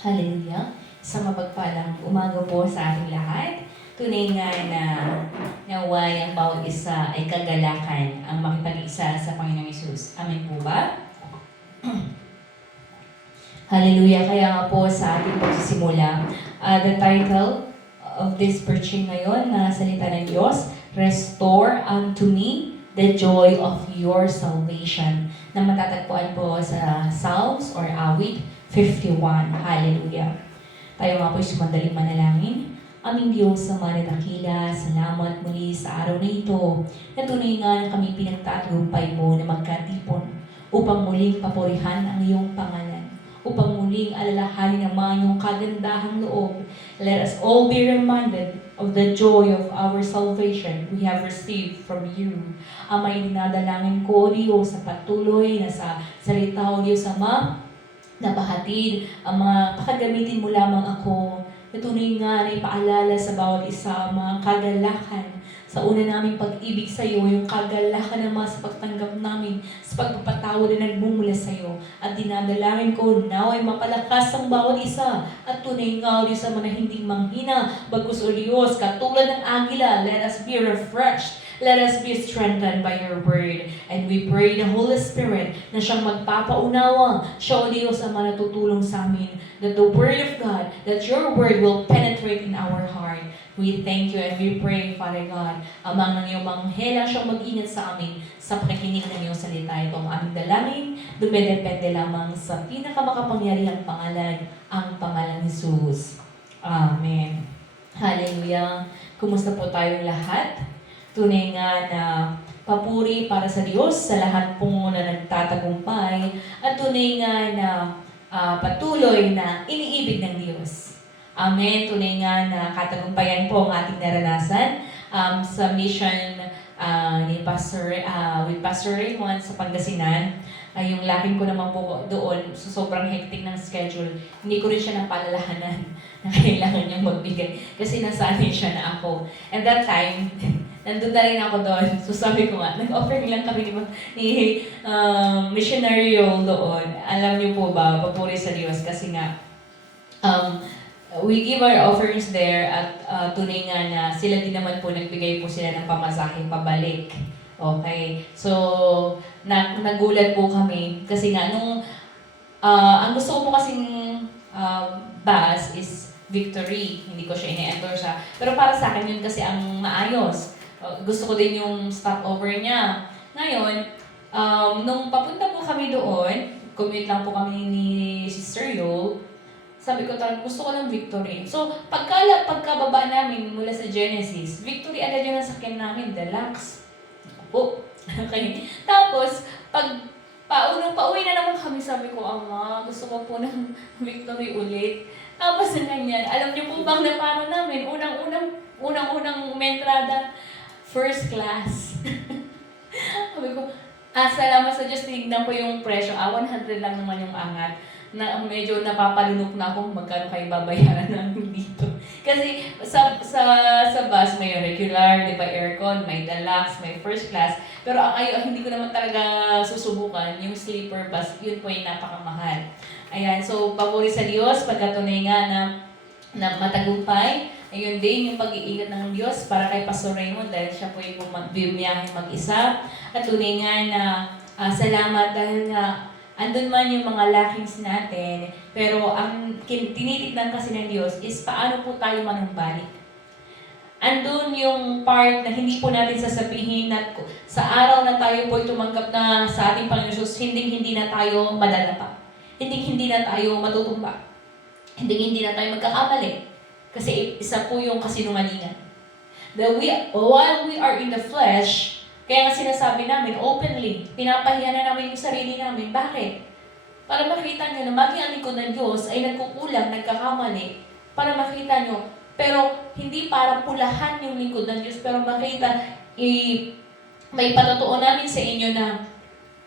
Hallelujah. Sa mapagpalang umaga po sa ating lahat. Tunay nga na naway ang bawat isa ay kagalakan ang makipag-isa sa Panginoong Hesus. Amen po ba? Hallelujah. Kaya nga po sa ating pagsisimula, the title of this preaching ngayon na salita ng Diyos, Restore unto me the joy of your salvation, na matatagpuan po sa Psalms or Awit 51. Hallelujah. Tayo nga po'y sumandaling manalangin. Aming Diyos sa mananakila, salamat muli sa araw na ito na tunay nga na kami pinagtatagumpay mo na magkatipon upang muling papurihan ang iyong pangalan, upang muling alalahanin naman yung kagandahang loob. Let us all be reminded of the joy of our salvation we have received from you. Amay dinadalangin ko, Diyos, sa patuloy na sa salita o Diyos Ama, napahatid ang mga pakagamitin mo lamang ako na tunay nga na ipaalala sa bawat isa mga kagalakan sa una naming pag-ibig sa iyo, yung kagalakan naman sa pagtanggap namin sa pagpapatawad na nagmumula sa iyo. At dinadalangin ko, naway mapalakas ang bawat isa at tunay nga o Diyos na hindi manghina, bagkus o Diyos, katulad ng agila, let us be refreshed. Let us be strengthened by your word. And we pray the Holy Spirit na siyang magpapaunawa. Siya o Diyos ang manatutulong sa amin. That the word of God, that your word will penetrate in our heart. We thank you and we pray, Father God, amang ng iyong manghela siyang mag-ingat sa amin sa pakikinig ng iyong salita. Ito ang aming dalangin. Dumedepende lamang sa pinakamakapangyarihang pangalan, ang pangalan ni Jesus. Amen. Hallelujah. Kumusta po tayong lahat? Tunay nga na papuri para sa Diyos sa lahat pong na nagtatagumpay at tunay nga na patuloy na iniibig ng Diyos. Amen. Tunay nga na katagumpayan po ang ating naranasan sa mission ni with Pastor Raymond sa Pangasinan. Yung laking ko naman po doon, so sobrang hectic ng schedule. Hindi ko rin siya napalalahanan na kailangan niyang magbigay kasi nasanay siya na ako. And that time, nandun na rin ako doon. So sabi ko nga, nag-offer lang kami ni missionary Yol doon. Alam niyo po ba, papuri sa Diyos kasi nga, we give our offerings there at tunay nga na sila din naman po nagbigay po sila ng pamasahe pabalik. Okay. So, nagulat po kami kasi nga nung ang gusto ko po kasing bus is Victory. Hindi ko siya ini-endorse siya. Pero para sa akin yun kasi ang maayos. Gusto ko din yung stopover niya. Ngayon, nung papunta po kami doon, commute lang po kami ni Sister Yol, sabi ko talagang gusto ko ng Victory. So, pagkababa namin mula sa Genesis, Victory agad yun ang sakyan namin, Deluxe. Po. Okay. Tapos, pauwi na naman kami, sabi ko, Ama, gusto ko po ng Victory ulit. Tapos na ganyan, alam niyo po bang napano namin, unang mentrada, first class. Sabi ko, salamat sa Diyos, tinignan ko yung presyo, 100 lang naman yung angat. Na medyo napapalunok na akong magkano kayo babayaran namin dito. Kasi sa bus may regular, di ba, aircon, may deluxe, may first class. Pero hindi ko naman talaga susubukan yung sleeper bus, yun po yung napakamahal. Ayan, so papuri sa Diyos, pagkatunay nga na matagumpay. Ayun din yung pag-iingat ng Diyos para kay Pastor Raymond dahil siya po yung bumiyahing mag-isa. At tunay nga na salamat dahil nga andun man yung mga lackings natin, pero ang tinitignan kasi ng Diyos is paano po tayo manumbalik. Andun yung part na hindi po natin sasabihin na sa araw na tayo po tumanggap na sa ating Panginoon Jesus, hindi na tayo madadapa. Hindi na tayo matutumba. Hindi na tayo magkakamali. Kasi isa po yung kasinungalingan. While we are in the flesh, kaya nga sinasabi namin openly, pinapahiya na namin yung sarili namin. Bakit? Para makita nyo na maging ang likod ng Diyos ay nagkukulang, nagkakamali. Para makita nyo. Pero hindi para pulahan yung likod ng Diyos. Pero makita, may patotoo namin sa inyo na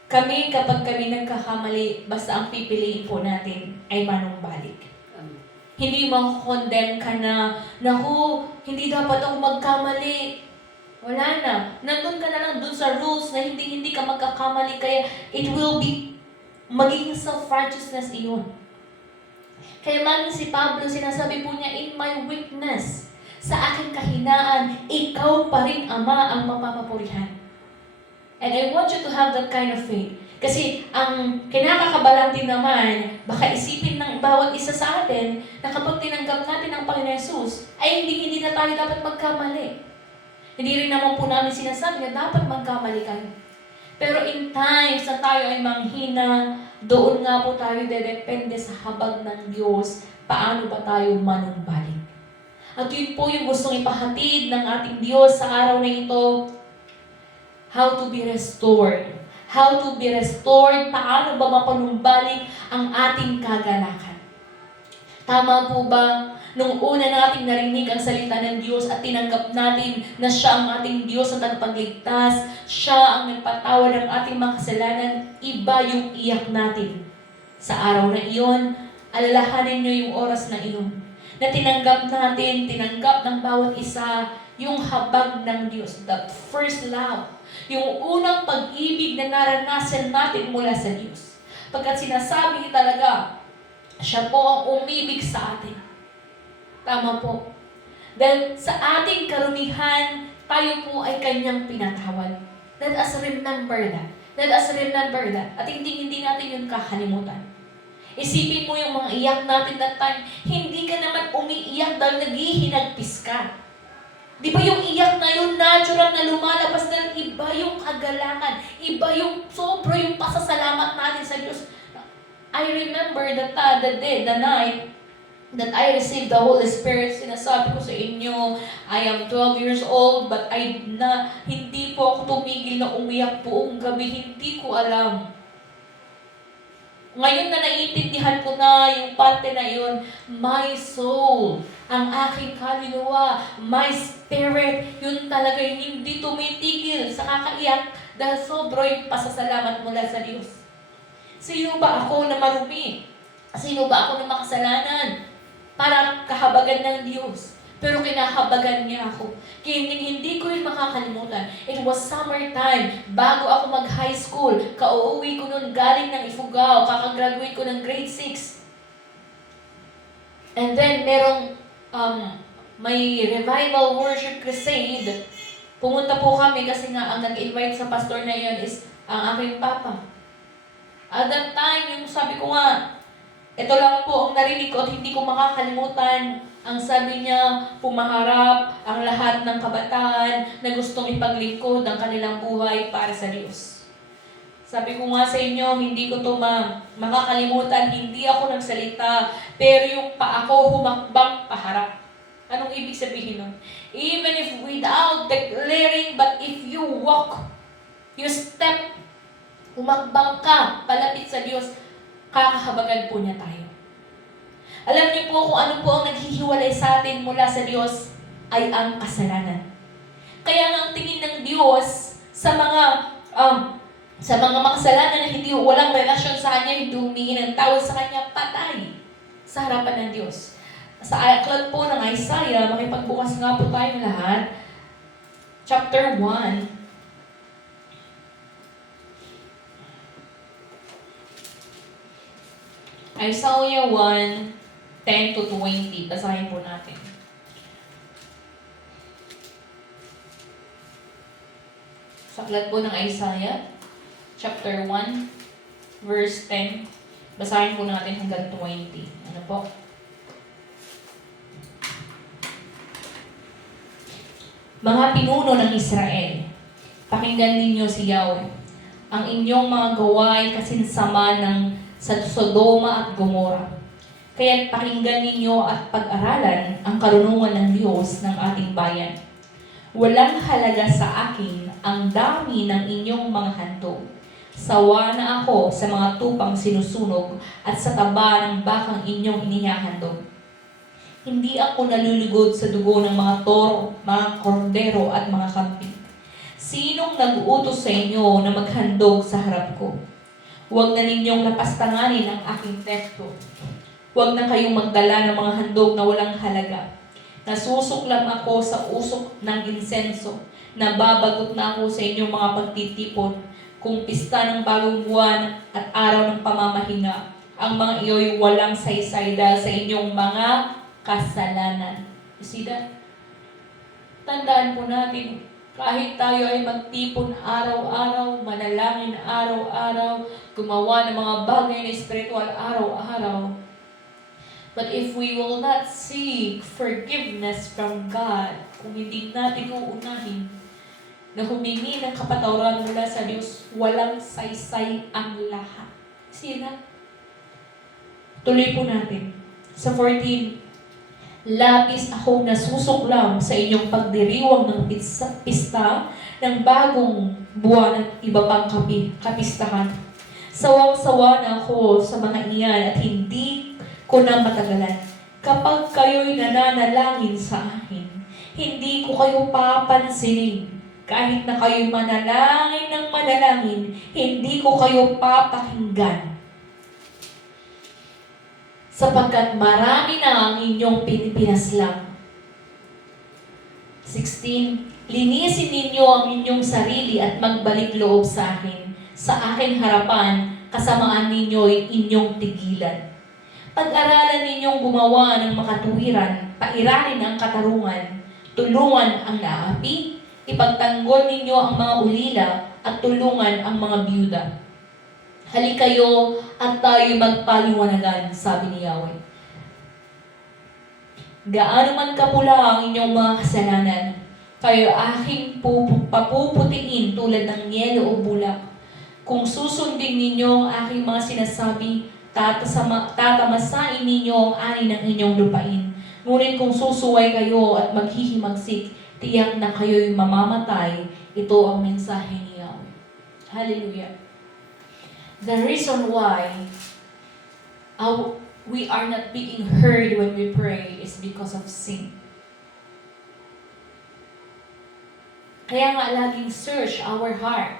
kapag kami nagkakamali, basta ang pipiliin po natin ay manumbalik. Hindi mako-condemn ka na, naku, hindi dapat ako magkamali. Wala na. Nandun ka na lang dun sa rules na hindi ka magkakamali. Kaya it will be magiging self-righteousness iyon. Kaya man si Pablo, sinasabi po niya, in my weakness, sa aking kahinaan, ikaw pa rin, Ama, ang mapapapurihan. And I want you to have that kind of faith. Kasi ang kinakakabalan din naman, baka isipin ng bawat isa sa atin na kapag tinanggap natin ang Panginoon Jesus, ay hindi na tayo dapat magkamali. Hindi rin naman po namin sinasabi na dapat magkamali kayo. Pero in times na tayo ay manghina, doon nga po tayo dedepende sa habag ng Diyos, paano ba tayo manumbalik. At yun po yung gustong ipahatid ng ating Diyos sa araw na ito, how to be restored. How to be restored, paano ba mapanumbalik ang ating kagalakan. Tama po ba? Nung una nating narinig ang salita ng Diyos at tinanggap natin na Siya ang ating Diyos at tagapagligtas, Siya ang nagpatawad ng ating mga kasalanan, iba yung iyak natin. Sa araw na iyon, alalahanin nyo yung oras na iyon. Na tinanggap natin, tinanggap ng bawat isa, yung habag ng Diyos, that first love. Yung unang pag-ibig na naranasan natin mula sa Diyos. Pagkat sinasabi talaga, Siya po ang umibig sa atin. Tama po. Dahil sa ating karumihan, tayo po ay Kanyang pinatawad. Let us remember that. Let us remember that. At hindi natin yun kakalimutan. Isipin mo yung mga iyak natin that time, hindi ka naman umiiyak dahil naghihinagpis ka. Di ba yung iyak na yun, natural na lumalabas dahil iba yung kagalakan, iba yung sobra yung pasasalamat natin sa Diyos. I remember the night that I received the Holy Spirit. Sinasabi ko sa inyo, I am 12 years old, but hindi po ako tumigil na umiyak buong gabi. Hindi ko alam. Ngayon na naiintindihan ko na yung parte na yun, my soul, ang aking kaluluwa, my spirit, yun talaga yung hindi tumitigil sa kakaiyak dahil sobra yung pasasalamat mula sa Diyos. Sino ba ako na marumi? Sino ba ako na makasalanan? Para kahabagan ng Diyos. Pero kinahabagan niya ako. Kaya hindi ko yun makakalimutan. It was summertime. Bago ako mag-high school, kauuwi ko nun galing ng Ifugao. Kakagraduate ko ng grade 6. And then, may revival worship crusade. Pumunta po kami kasi nga ang nag-invite sa pastor na yun is ang aking papa. At that time, yung sabi ko nga, ito lang po ang narinig ko at hindi ko makakalimutan. Ang sabi niya, pumaharap ang lahat ng kabataan na gustong ipaglingkod ang kanilang buhay para sa Diyos. Sabi ko nga sa inyo, hindi ko ito makakalimutan, hindi ako nagsalita, pero yung pa ako humakbang paharap. Anong ibig sabihin nun? Even if without declaring, but if you walk, you step, humakbang ka, palapit sa Diyos, kakahabagan po niya tayo. Alam niyo po kung ano po ang naghihiwalay sa atin mula sa Diyos ay ang kasalanan. Kaya nga ang tingin ng Diyos sa mga makasalanan na walang relasyon sa Kanya, hindi humingi ng tawad sa Kanya, patay sa harapan ng Diyos. Sa aklat po ng Isaiah, makipagbukas nga po tayo lahat, chapter 1, Isaiah 1:10-20. Basahin po natin. Sa aklat po ng Isaiah, chapter 1, verse 10. Basahin po natin hanggang 20. Ano po? Mga pinuno ng Israel, pakinggan ninyo si Yahweh. Ang inyong mga gawa ay kasinsama sa Sodoma at Gomora. Kaya't pakinggan ninyo at pag-aralan ang karunungan ng Diyos ng ating bayan. Walang halaga sa akin ang dami ng inyong mga handog. Sawa na ako sa mga tupang sinusunog at sa taba ng bakang inyong inihahandog. Hindi ako nalulugod sa dugo ng mga toro, mga kordero at mga kambing. Sinong nag-utos sa inyo na maghandog sa harap ko? Huwag na ninyong lapastanganin ang aking templo. Huwag na kayong magdala ng mga handog na walang halaga. Nasusuklam ako sa usok ng insenso. Nababagot na ako sa inyong mga pagtitipon. Kung pista ng bagong buwan at araw ng pamamahinga, ang mga iyo'y walang saysay dahil sa inyong mga kasalanan. You see that? Tandaan po natin, kahit tayo ay magtipon araw-araw, manalangin araw-araw, gumawa ng mga bagay na spiritual araw-araw, but if we will not seek forgiveness from God, kung hindi natin uunahin na humingi ng kapatawaran mula sa Diyos, walang saysay ang lahat. See that? Tuloy po natin. Sa 14, labis akong nasusuklam sa inyong pagdiriwang ng pista ng bagong buwan at iba pang kapistahan. Sawang-sawa na ako sa mga iyan at hindi ko na matagalan. Kapag kayo'y nananalangin sa akin, hindi ko kayo papansinin. Kahit na kayo'y manalangin ng manalangin, hindi ko kayo papakinggan. Sapagkat marami na ang inyong pinaslang. 16. Linisin ninyo ang inyong sarili at magbalik loob sa akin. Sa aking harapan, kasamaan ninyo'y inyong tigilan. Pag-aralan ninyong gumawa ng makatuwiran, pairalin ang katarungan, tulungan ang naapi, ipagtanggol ninyo ang mga ulila, at tulungan ang mga biyuda. Halika kayo at tayo'y magpaliwanagan, sabi ni Yahweh. Gaano man kapula ang inyong mga kasalanan, kayo aking papuputiin tulad ng yelo o bulak. Kung susundin ninyo ang aking mga sinasabi, tatamasain ninyo ang ani ng inyong lupain. Ngunit kung susuway kayo at maghihimagsik, tiyak na kayo'y mamamatay. Ito ang mensahe ni Yahweh. Hallelujah. The reason why we are not being heard when we pray is because of sin. Kaya nga laging search our heart.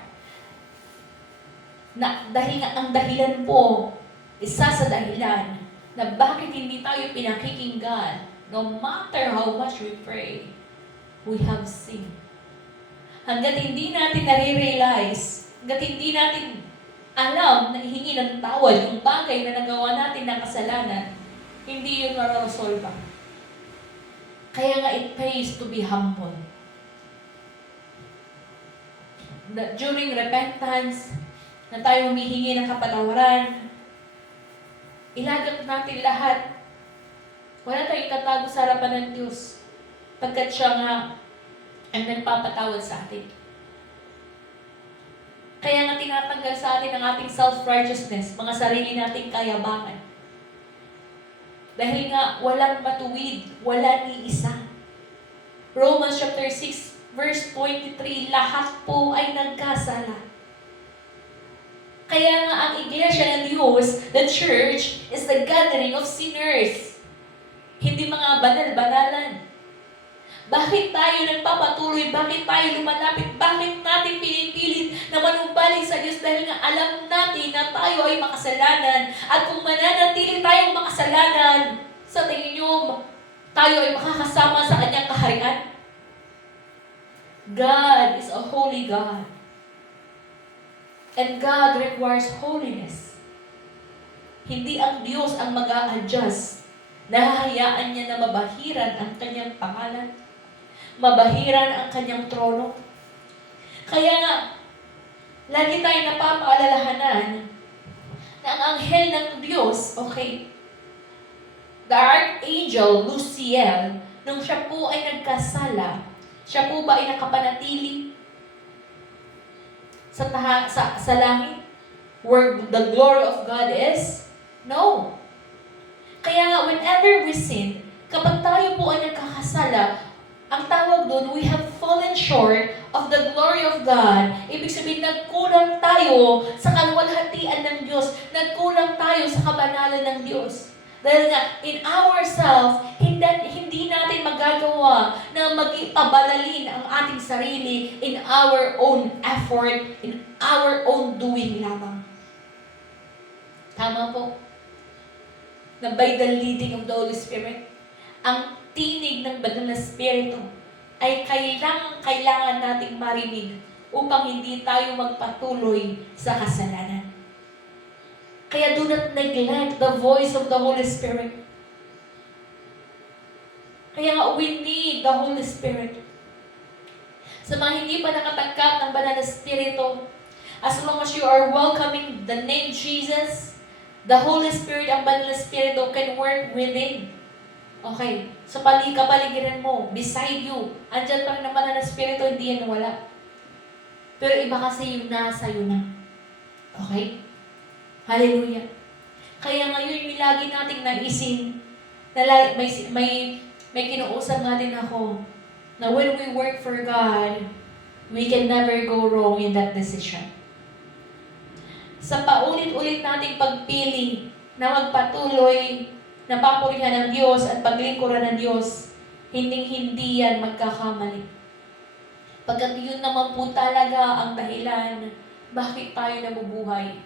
Dahil nga ang dahilan po, isa sa dahilan na bakit hindi tayo pinakikinggan, no matter how much we pray, we have sin. Hanggat hindi natin nare-realize, hanggat hindi natin alam na ihingi ng tawad yung bagay na nagawa natin ng kasalanan, hindi yun mararesolve. Kaya nga it pays to be humble. That during repentance, na tayo humihingi ng kapatawaran, ilagat natin lahat. Wala tayong itatago sa harapan ng Diyos, pagkat siya nga ang nagpapatawad sa atin. Kaya nga tinatanggal sa atin ang ating self-righteousness, mga sarili nating kayabangan. Dahil nga walang matuwid, wala ni isa. Romans chapter 6, verse 23, lahat po ay nagkasala. Kaya nga ang iglesia ng Diyos, the church, is the gathering of sinners. Hindi mga banal-banalan. Bakit tayo nagpapatuloy? Bakit tayo lumalapit? Bakit natin pinipilit na manumbalik sa Diyos? Dahil nga alam natin na tayo ay makasalanan. At kung mananatili tayong makasalanan, sa tingin nyo, tayo ay makakasama sa Kanyang kaharian? God is a holy God. And God requires holiness. Hindi ang Diyos ang mag-a-adjust. Nahahayaan niya na mabahiran ang Kanyang pangalan. Mabahiran ang Kanyang trono. Kaya nga, lagi tayong napapaalalahanan na ang anghel ng Diyos, okay, the archangel Luciel, nung siya po ay nagkasala, siya po ba ay nakapanatili sa langit where the glory of God is? No. Kaya nga, whenever we sin, kapag tayo po ay nagkakasala, ang tawag doon, we have fallen short of the glory of God. Ibig sabihin, nagkulang tayo sa kaluwalhatian ng Diyos. Nagkulang tayo sa kabanalan ng Diyos. Dahil nga, in ourselves, hindi natin magagawa na magpabalalin ang ating sarili in our own effort, in our own doing lamang. Tama po. Na by the leading of the Holy Spirit, ang tinig ng Banal na Espiritu ay kailangan nating marinig upang hindi tayo magpatuloy sa kasalanan. Kaya do not neglect the voice of the Holy Spirit. Kaya nga, we need the Holy Spirit. Sa mga hindi pa nakatanggap ng banal na Espiritu, as long as you are welcoming the name Jesus, the Holy Spirit, ang banal na Espiritu can work within. Okay. So, kapaligiran mo, beside you, andyan pa rin ang banal na Espiritu, hindi yan wala. Pero iba kasi yung nasa iyo na. Okay? Hallelujah. Kaya ngayon, may lagi nating naisin, na may kinuusap natin ako, na when we work for God, we can never go wrong in that decision. Sa paulit-ulit nating pagpili na magpatuloy na papurihan ng Diyos at paglingkuran ng Diyos, hindi yan magkakamali. Pagkat yun naman po talaga ang dahilan bakit tayo nabubuhay.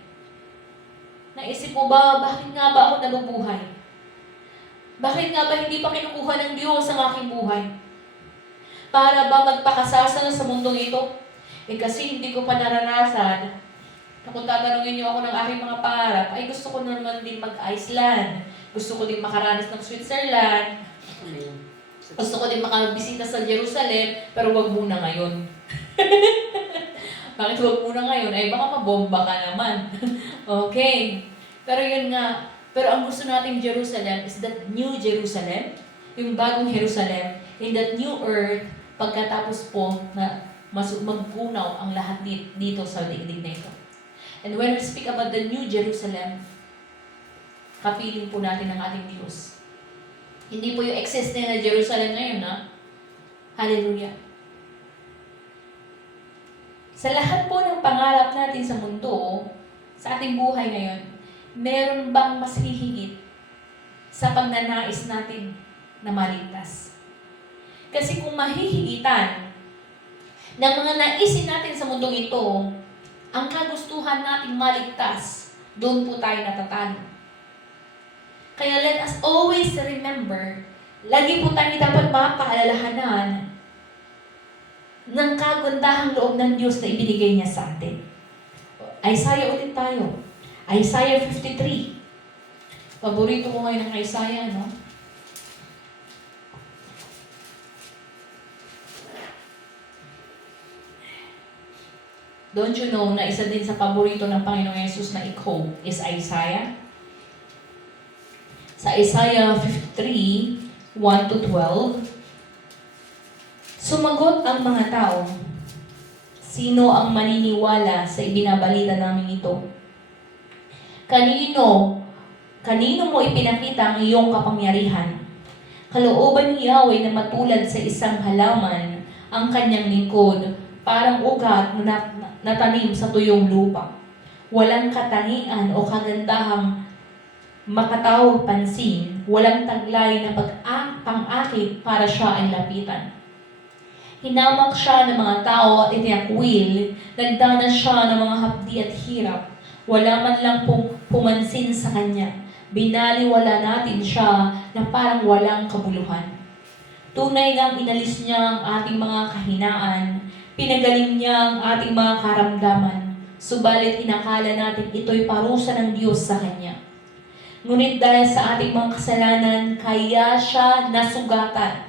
Naisip mo ba, bakit nga ba ako nabubuhay? Bakit nga ba hindi pa kinukuha ng Diyos ang aking buhay? Para ba magpakasasa sa mundong ito? Kasi hindi ko pa naranasan na kung tatanungin niyo ako ng aking mga pangarap, ay gusto ko naman din mag-Iceland. Gusto ko din makaranas ng Switzerland. Gusto ko din makabisita sa Jerusalem, pero wag muna ngayon. Bakit wag muna ngayon? Ay baka mabomba ka naman. Okay. Pero yun nga, pero ang gusto nating Jerusalem is that new Jerusalem, yung bagong Jerusalem, in that new earth, pagkatapos po na magpunaw ang lahat dito sa daigdig na ito. And when we speak about the new Jerusalem, kapiling po natin ang ating Diyos. Hindi po yung existing na Jerusalem ngayon, ha? Hallelujah. Sa lahat po ng pangarap natin sa mundo, sa ating buhay ngayon, meron bang mas hihigit sa pagnanais natin na maligtas? Kasi kung mahihigitan ng mga naisin natin sa mundong ito, ang kagustuhan nating maligtas, doon po tayo natatalo. Kaya let us always remember, lagi po tayo dapat mapaalalahanan ng kagandahang loob ng Diyos na ibinigay niya sa atin. Isaiah ulit tayo. Isaiah 53. Paborito ko ngayon ng Isaiah, no? Don't you know na isa din sa paborito ng Panginoong Yesus na i-quote is Isaiah? Sa Isaiah 53, 1-12, sumagot ang mga tao, sino ang maniniwala sa ibinabalita namin ito? Kanino mo ipinakita ang iyong kapangyarihan? Kalooban ni Yahweh na matulad sa isang halaman ang kanyang lingkod, parang ugat na natanim sa tuyong lupa. Walang katangian o kagandahang makatawag pansin, walang taglay na pang-akit para siya ay lapitan. Hinamak siya ng mga tao at itinakwil, nagdanas siya ng mga hapdi at hirap. Wala man lang pumansin sa kanya. Binaliwala natin siya na parang walang kabuluhan. Tunay ngang inalis niya ang ating mga kahinaan, pinagaling niya ang ating mga karamdaman, subalit inakala natin ito'y parusa ng Diyos sa kanya. Ngunit dahil sa ating mga kasalanan, kaya siya nasugatan.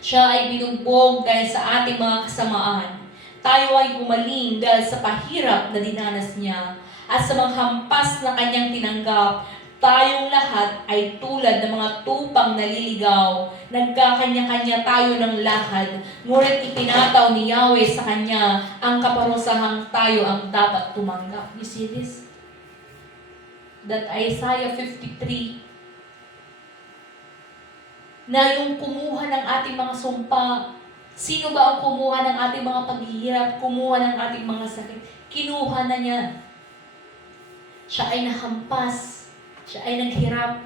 Siya ay binugbog dahil sa ating mga kasamaan. Tayo ay gumaling dahil sa pahirap na dinanas niya. At sa mga hampas na kanyang tinanggap, tayong lahat ay tulad ng mga tupang naliligaw. Nagkakanya-kanya tayo ng lakad, ngunit ipinataw ni Yahweh sa kanya ang kaparusahang tayo ang dapat tumanggap. You see this? That Isaiah 53, na yung kumuha ng ating mga sumpa, sino ba ang kumuha ng ating mga paghihirap, kumuha ng ating mga sakit? Kinuha na niya. Siya ay nahampas, siya ay naghirap,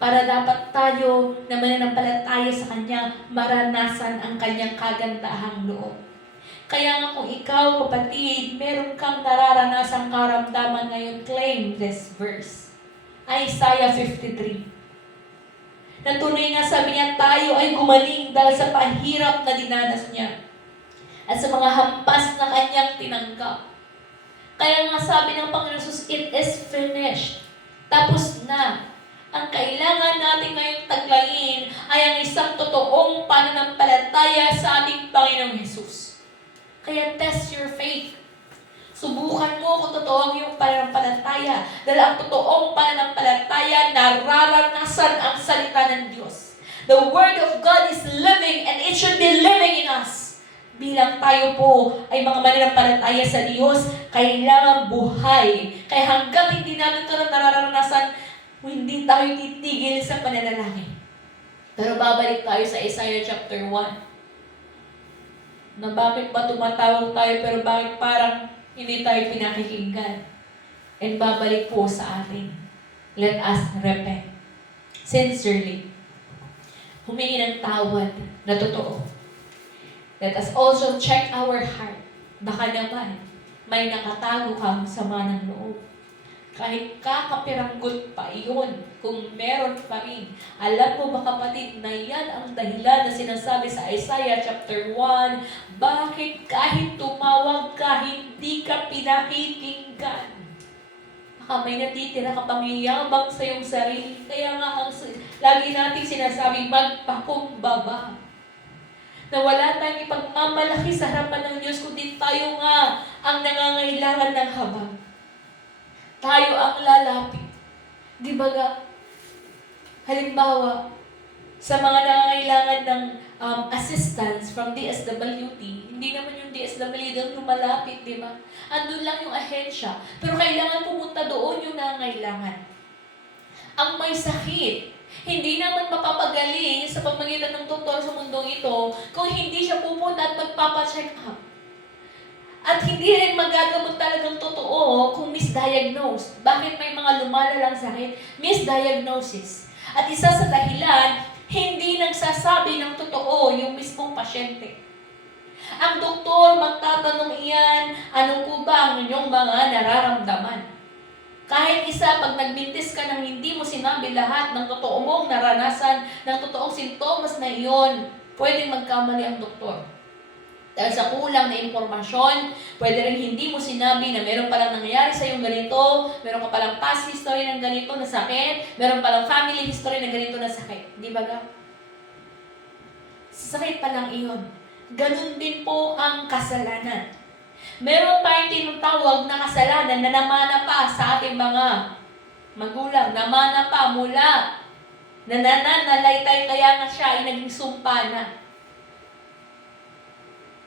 para dapat tayo na mananampalataya sa Kanya, maranasan ang Kanyang kagandahang loob. Kaya nga kung ikaw, kapatid, meron kang nararanasang karamdaman ngayon, claim this verse. Isaiah 53. Na tunay nga sabi niya, tayo ay gumaling dahil sa pahirap na dinanas niya. At sa mga hampas na kanyang tinanggap. Kaya nga sabi ng Panginoon Jesus, it is finished. Tapos na. Ang kailangan natin ngayong taglayin ay ang isang totoong pananampalataya sa ating Panginoong Jesus. Kaya test your faith. Subukan mo kung totoo ang iyong pananampalataya. Dahil ang totoong pananampalataya, nararanasan ang salita ng Diyos. The Word of God is living and it should be living in us. Bilang tayo po ay mga mananampalataya sa Diyos, kailangan buhay. Kaya hanggang hindi natin ito nararanasan, hindi tayo titigil sa pananalangin. Pero babalik tayo sa Isaiah chapter 1. Na bakit ba tumatawag tayo pero bakit parang hindi tayo pinakikinggan? And babalik po sa atin. Let us repent. Sincerely. Humingi ng tawad na totoo. Let us also check our heart. Baka naman, may nakatago kang sama ng loob. Kahit kakapiranggot pa iyon, kung meron pa rin. Alam mo ba kapatid, na yan ang dahilan na sinasabi sa Isaiah chapter 1, bakit kahit tumawag ka, hindi ka pinakikinggan? Baka may natitira ka pang yabang sa iyong sarili. Kaya nga, lagi nating sinasabi, magpakumbaba. Na wala tayong ipagmamalaki sa harapan ng Diyos, kundi tayo nga ang nangangailangan ng habag. Tayo ang lalapit. Di ba nga? Halimbawa, sa mga nangangailangan ng assistance from DSWD, hindi naman yung DSWD ang lumalapit, di ba? Andun lang yung ahensya. Pero kailangan pumunta doon yung nangangailangan. Ang may sakit, hindi naman mapapagaling sa pamamagitan ng doktor sa mundong ito kung hindi siya pupunta at magpapacheck up. At hindi rin magagamot talagang totoo kung misdiagnosed. Bakit may mga lumalalang sakit? Misdiagnosis. At isa sa dahilan, hindi nagsasabi ng totoo yung mismong pasyente. Ang doktor magtatanong iyan, ano po ba ang inyong mga nararamdaman? Kahit isa, pag nagbintis ka nang hindi mo sinabi lahat ng totoo mong naranasan, ng totoong sintomas na iyon, pwedeng magkamali ang doktor. Dahil sa kulang na impormasyon, pwede rin hindi mo sinabi na meron palang nangyayari sa iyong ganito, meron ka palang past history ng ganito na sakit, meron palang family history ng ganito na sakit. Di ba ga? Sakit pa lang iyon. Ganun din po ang kasalanan. Meron tayong tinatawag na kasalanan na namana pa sa ating mga magulang, namana pa mula nananalay tayo kaya nga siya ay naging sumpa na.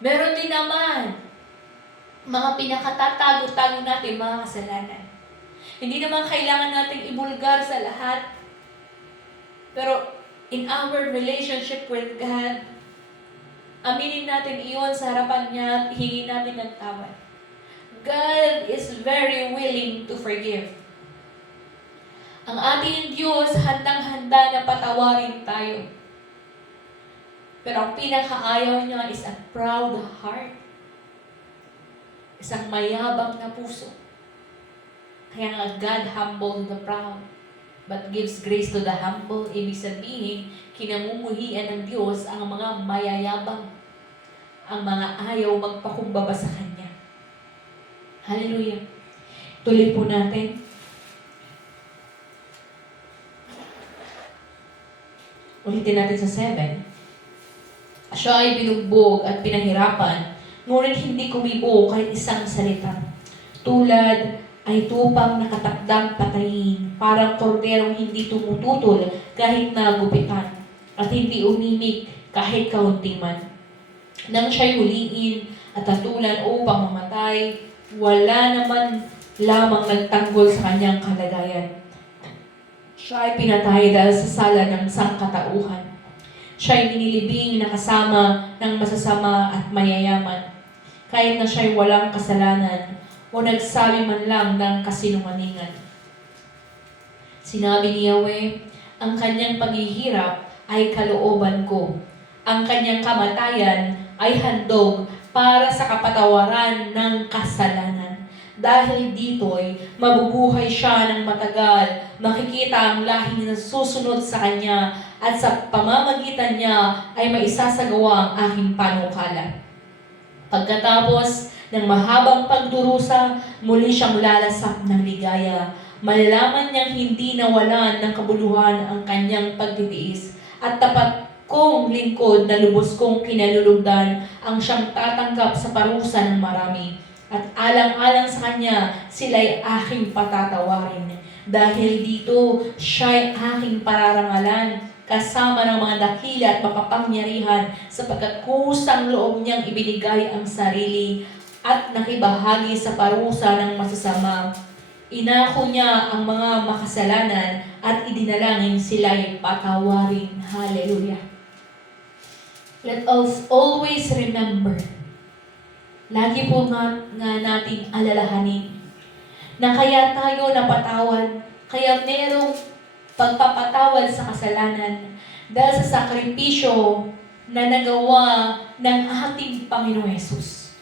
Meron din naman mga pinakatatago-tago natin mga kasalanan. Hindi naman kailangan nating ibulgar sa lahat. Pero in our relationship with God, aminin natin iyon sa harapan niya at hingin natin ng tawad. God is very willing to forgive. Ang ating Diyos handang-handa na patawarin tayo. Pero ang pinakaayaw niya is a proud heart. Isang mayabang na puso. Kaya nga God humbles the proud, but gives grace to the humble. Ibig sabihin, kinamumuhian ng Diyos ang mga mayayabang, ang mga ayaw magpakumbaba sa Kanya. Hallelujah. Tuloy po natin. Ulitin natin sa 7. Siya ay binugbog at pinahirapan, ngunit hindi kumibo kahit isang salita. Tulad ay tupang nakatakdang patayin, parang korderong hindi tumututol kahit nagupitan, at hindi umimik kahit kaunti man. Nang siya'y huliin at tatulan upang mamatay, wala naman lamang nagtanggol sa kanyang kalagayan. Siya ay pinatay dahil sa sala ng sangkatauhan. Siya'y inilibing na kasama ng masasama at mayayaman, kahit na siya'y walang kasalanan o nagsabi man lang ng kasinungalingan. Sinabi ni Yahweh, ang kanyang paghihirap ay kalooban ko. Ang kanyang kamatayan ay handog para sa kapatawaran ng kasalanan. Dahil dito'y mabubuhay siya ng matagal, makikita ang lahing na susunod sa kanya, at sa pamamagitan niya ay maisasagawa ang aking panukala. Pagkatapos Ng mahabang pagdurusa, muli siyang lalasap ng ligaya. Malalaman niyang hindi nawalan ng kabuluhan ang kanyang pagtitiis. At tapat kong lingkod na lubos kong kinalulugdan ang siyang tatanggap sa parusa ng marami. At alang-alang sa kanya, sila'y aking patatawarin. Dahil dito, siya'y aking pararangalan kasama ng mga dakila at makapangyarihan sapagkat kusang loob niyang ibinigay ang sarili at nakibahagi sa parusa ng masasama. Inako niya ang mga makasalanan at idinalangin sila'y patawarin. Hallelujah. Let us always remember, lagi po nga nating alalahanin, na kaya tayo napatawad, kaya merong pagpapatawad sa kasalanan dahil sa sakripisyo na nagawa ng ating Panginoong Yesus.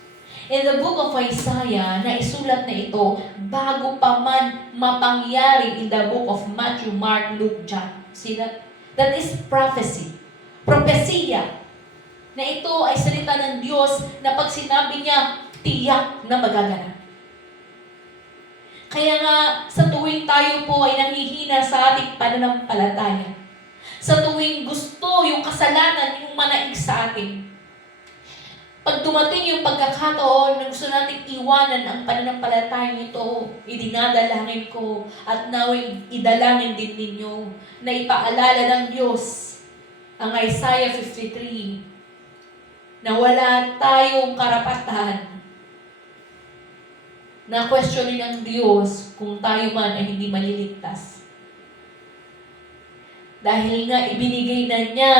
In the book of Isaiah, na isulat na ito bago pa man mapangyari in the book of Matthew, Mark, Luke, John. See that? That is prophecy. Propesiya. Na ito ay salita ng Diyos na pag sinabi niya, tiyak na magaganap. Kaya nga, sa tuwing tayo po ay nanghihina sa ating pananampalataya, sa tuwing gusto yung kasalanan yung manaig sa atin, pag dumating yung pagkakataon na gusto natin iwanan ang pananampalataya nito, idinadalangin ko at naway idalangin din ninyo na ipaalala ng Diyos ang Isaiah 53 na wala tayong karapatan na questionin ng Diyos kung tayo man ay hindi maliligtas. Dahil nga ibinigay na niya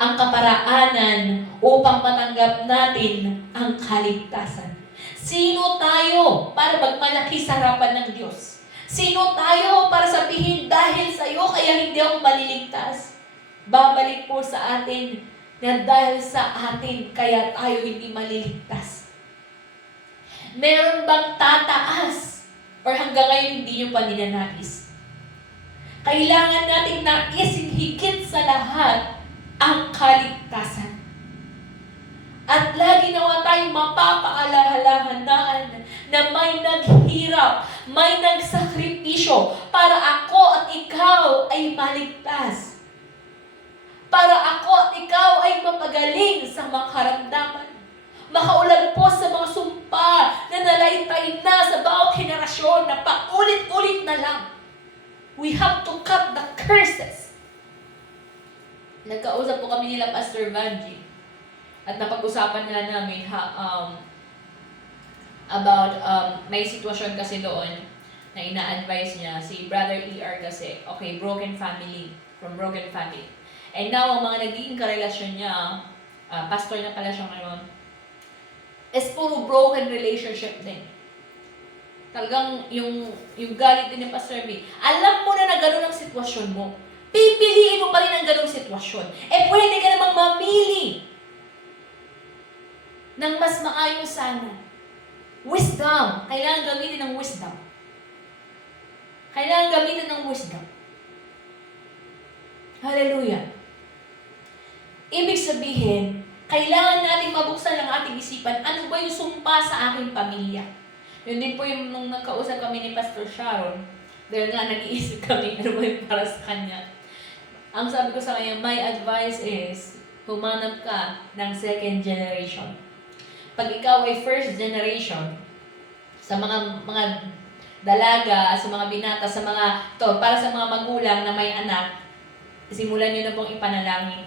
ang kaparaanan upang matanggap natin ang kaligtasan. Sino tayo para magmalaki sa harapan ng Diyos? Sino tayo para sabihin dahil sa iyo kaya hindi ako maliligtas? Babalik po sa atin na dahil sa atin kaya tayo hindi maliligtas. Meron bang tataas? Or hanggang ngayon hindi nyo pa ninanais? Kailangan natin naisin higit sa lahat ang kaligtasan. At lagi nawa tayong mapapaalalahanan na may naghirap, may nagsakripisyo para ako at ikaw ay maligtas. Para ako at ikaw ay mapagaling sa mga karamdaman. Makaulag po sa mga sumpa na nalaytay na sa bawat henerasyon na paulit-ulit na lang. We have to cut the curses. Nagkausap po kami nila Pastor Vanji at napag-usapan nga namin about may sitwasyon kasi doon na ina-advise niya si Brother ER kasi, okay, broken family, from broken family. And now, ang mga nagiging karelasyon niya, pastor na pala siya ngayon, is puro broken relationship din. Talagang yung galit din ni Pastor B. Alam mo na gano'n ang sitwasyon mo. Pipiliin mo pa rin ang gano'ng sitwasyon. Pwede ka namang mamili ng mas maayos sana. Wisdom. Kailangan gamitin ng wisdom. Kailangan gamitin ng wisdom. Hallelujah. Ibig sabihin, kailangan natin mabuksan ang ating isipan. Ano ba yung sumpa sa aking pamilya? Yun din po yung nung nagkausap kami ni Pastor Sharon, dahil nga nag-iisip kami ano ba yung para sa kanya. Ang sabi ko sa kanya, my advice is, humanap ka ng second generation. Pag ikaw ay first generation, sa mga dalaga, sa mga binata, sa mga, para sa mga magulang na may anak, simulan nyo na pong ipanalangin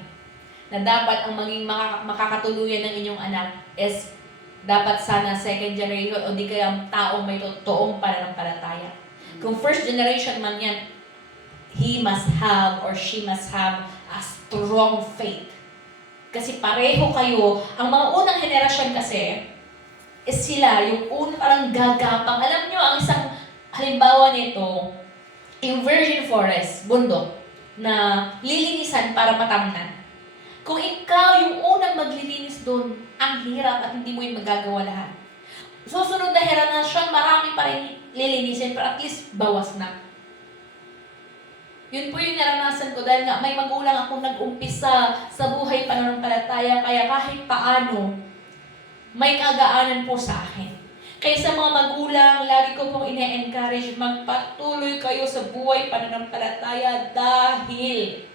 na dapat ang maging makakatuluyan ng inyong anak is dapat sana second generation o di kaya taong may totoong pananampalataya. Kung first generation man yan, he must have or she must have a strong faith. Kasi pareho kayo, ang mga unang henerasyon kasi, is sila, yung unang parang gagapang. Alam nyo, ang isang halimbawa nito, yung virgin forest, bundok, na lilinisan para matamnan. Kung ikaw yung unang maglilinis doon, ang hirap at hindi mo yung magagawa lahat. Susunod na henerasyon, marami pa rin lilinisin, pero at least bawas na. Yun po yung naranasan ko dahil nga may magulang akong nag-umpisa sa buhay pananampalataya, kaya kahit paano, may kagaanan po sa akin. Kaya sa mga magulang, lagi ko pong ine-encourage, magpatuloy kayo sa buhay pananampalataya dahil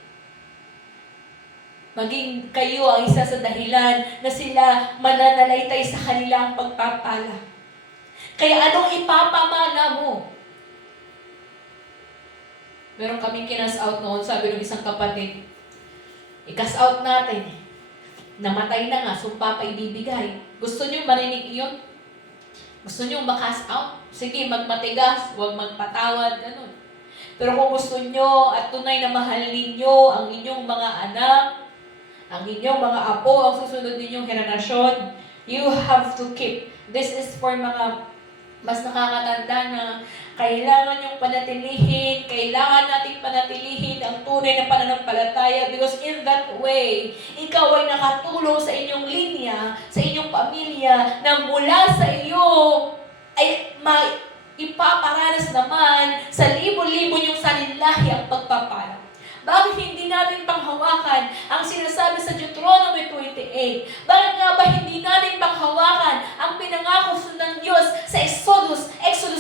maging kayo ang isa sa dahilan na sila mananalaytay sa kanilang pagpapala. Kaya anong ipapamana mo? Meron kaming kinas out noon, sabi ng isang kapatid, i-cast out natin. Namatay na nga, sumpa pa ibibigay. Gusto nyo marinig iyon? Gusto nyo ma-cast out? Sige, magmatigas, huwag magpatawad, ganun. Pero kung gusto nyo at tunay na mahal ninyo ang inyong mga anak, ang inyong mga apo, ang susunod ninyong henerasyon, you have to keep. This is for mga mas nakakatanda na kailangan yung panatilihin, kailangan natin panatilihin ang tunay na pananampalataya because in that way, ikaw ay nakatulong sa inyong linya, sa inyong pamilya, na mula sa iyo ay ipaparanas naman sa libo-libo yung salinlahi ang pagpapala. Bakit hindi natin panghawakan ang sinasabi sa Deuteronomy 28? Bakit nga ba hindi natin panghawakan ang pinangako ng Diyos sa Exodus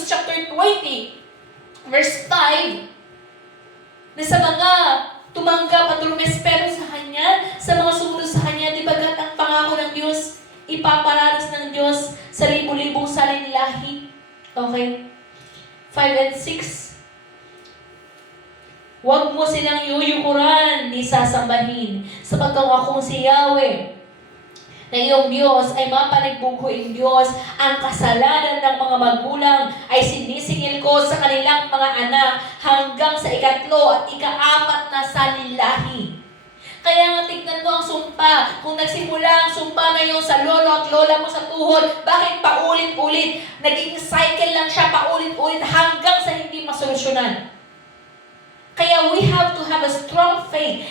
chapter 20, verse 5? Na sa mga tumanggap at lumespeto sa Kanya, sa mga sumunod sa Kanya, di bagat ang pangako ng Diyos, ipaparanas ng Diyos sa libo-libong salinlahi. Okay? 5 and 6. Huwag mo silang yuyukuran ni sasambahin, sapagkat akong si Yahweh na iyong Diyos ay mapanagbubuing Diyos. Ang kasalanan ng mga magulang ay sinisingil ko sa kanilang mga anak hanggang sa 3 at 4 na salinlahi. Kaya nga tignan mo ang sumpa. Kung nagsimula ang sumpa na yun sa lolo at lola mo sa tuhod, bakit paulit-ulit? Naging cycle lang siya paulit-ulit hanggang sa hindi masolusyonan. Kaya we have to have a strong faith.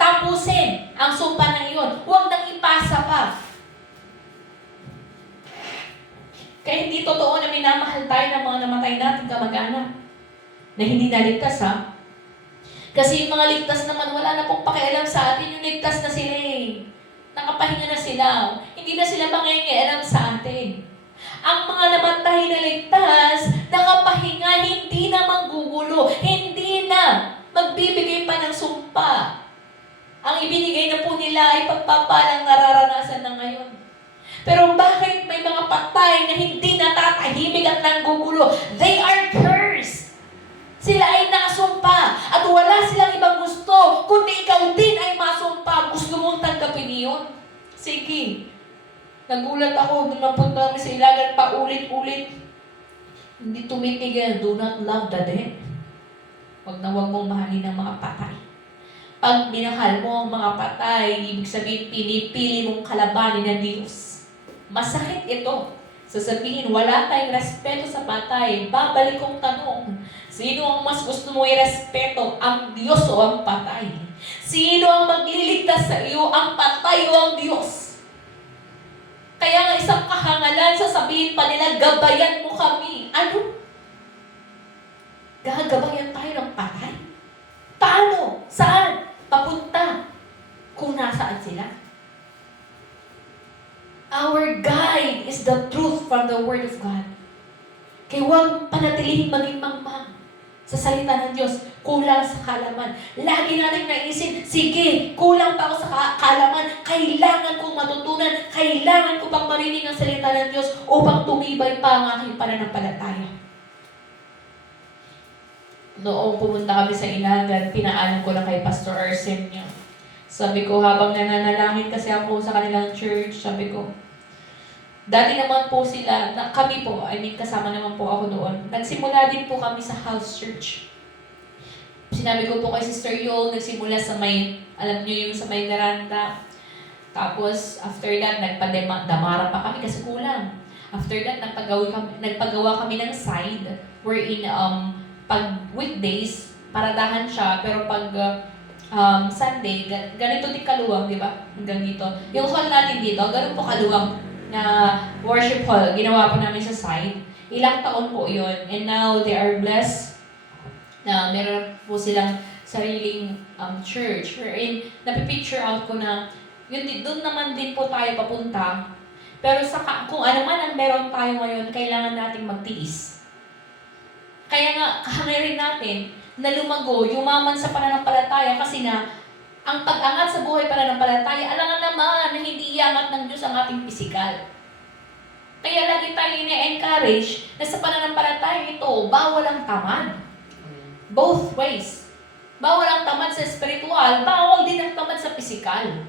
Tapusin ang sumpa na iyon. Huwag nang ipasa pa. Kaya hindi totoo na minamahal tayo ng mga namatay natin kamag-anak na hindi naligtas, ha? Kasi yung mga ligtas naman, wala na pong pakialam sa atin. Yung ligtas na sila eh. Nakapahinga na sila. Hindi na sila mangingialam sa atin. Ang mga namatay na ligtas, nakapahinga, hindi na manggugulo, hindi na magbibigay pa ng sumpa. Ang ibinigay na po nila ay pagpapalang nararanasan na ngayon. Pero bakit may mga patay na hindi natatahimik at nanggugulo? They are cursed. Sila ay nasumpa at wala silang ibang gusto, kundi ikaw din ay masumpa. Gusto mong tanggapin iyon? Sige. Nagulat ako nung napunta kami sa Ilagan paulit-ulit. Hindi tumitigil. Do not love the dead. Huwag mong mahalin ang mga patay. Pag minahal mo ang mga patay, ibig sabihin pinipili mong kalabanin ng Diyos. Masakit ito. Sasabihin, wala tayong respeto sa patay. Babalik kong tanong, sino ang mas gusto mo i-respeto? Ang Diyos o ang patay? Sino ang magliligtas sa iyo? Ang patay o ang Diyos? Kaya nga isang kahangalan, sasabihin pa nila, gabayan mo kami. Ano? Gagabayan tayo ng patay? Paano? Saan? Papunta? Kung nasaan sila? Our guide is the truth from the Word of God. Kaya huwag panatilihin maging mangmang sa salita ng Diyos, kulang sa kaalaman. Lagi natin naisip, sige, kulang pa ako sa kaalaman, kailangan kong matutunan, kailangan ko pang marinig ang salita ng Diyos upang tumibay pa ang aking pananampalataya. Noong pumunta kami sa Ilagan, pinaalam ko na kay Pastor Arsenio. Sabi ko, habang nananalangin kasi ako sa kanilang church, sabi ko, dati naman po sila, kami po, kasama naman po ako doon. Nagsimula din po kami sa house church. Sinabi ko po kay Sister Yol, nagsimula sa may, alam niyo yung sa may veranda. Tapos, after that, nagpadamara pa kami kasi kulang. After that, nagpagawa kami ng side, wherein, pag weekdays, paradahan siya, pero pag Sunday, ganito din kaluwang, di ba? Hanggang dito. Yung hall natin dito, ganun po kaluwang na worship hall, ginawa po namin sa side. Ilang taon po yun. And now, they are blessed na meron po silang sariling church. Wherein, napipicture out ko na, yun, doon naman din po tayo papunta. Pero kung ano man ang meron tayo ngayon, kailangan nating magtiis. Kaya nga, kahangirin natin na lumago, yumaman sa pananampalataya kasi nga, ang pag-angat sa buhay pananampalataya, alangan naman na hindi iangat ng Diyos ang ating pisikal. Kaya lagi tayo ine-encourage na sa pananampalataya ito, bawal ang tamad. Both ways. Bawal ang tamad sa spiritual, bawal din ang tamad sa pisikal.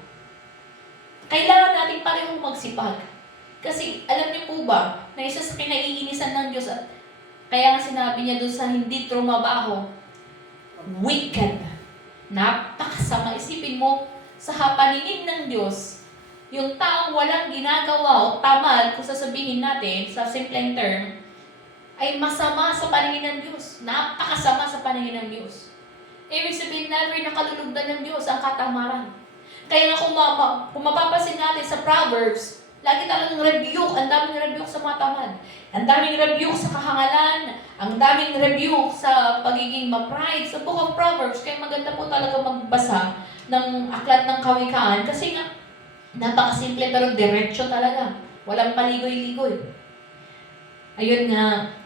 Kailangan natin parehong magsipag. Kasi alam niyo po ba, na isa sa kinaiinisan ng Diyos at kaya nga sinabi niya doon sa hindi trumabaho, wicked. Napakasama. Isipin mo, sa paningin ng Diyos, yung taong walang ginagawa o tamad, kung sasabihin natin, sa simpleng term, ay masama sa paningin ng Diyos. Napakasama sa paningin ng Diyos. Ibig sabihin, never nakalulugdan ng Diyos ang katamaran. Kaya nga kung mapapasin natin sa Proverbs, lagi talagang rebuke, ang daming rebuke sa mga tamad. Ang daming rebuke sa kahangalan, ang daming rebuke sa pagiging ma-pride sa Book of Proverbs. Kaya maganda po talaga magbasa ng aklat ng kawikaan kasi nga, napakasimple pero diretso talaga. Walang paligoy-ligoy. Ayun nga,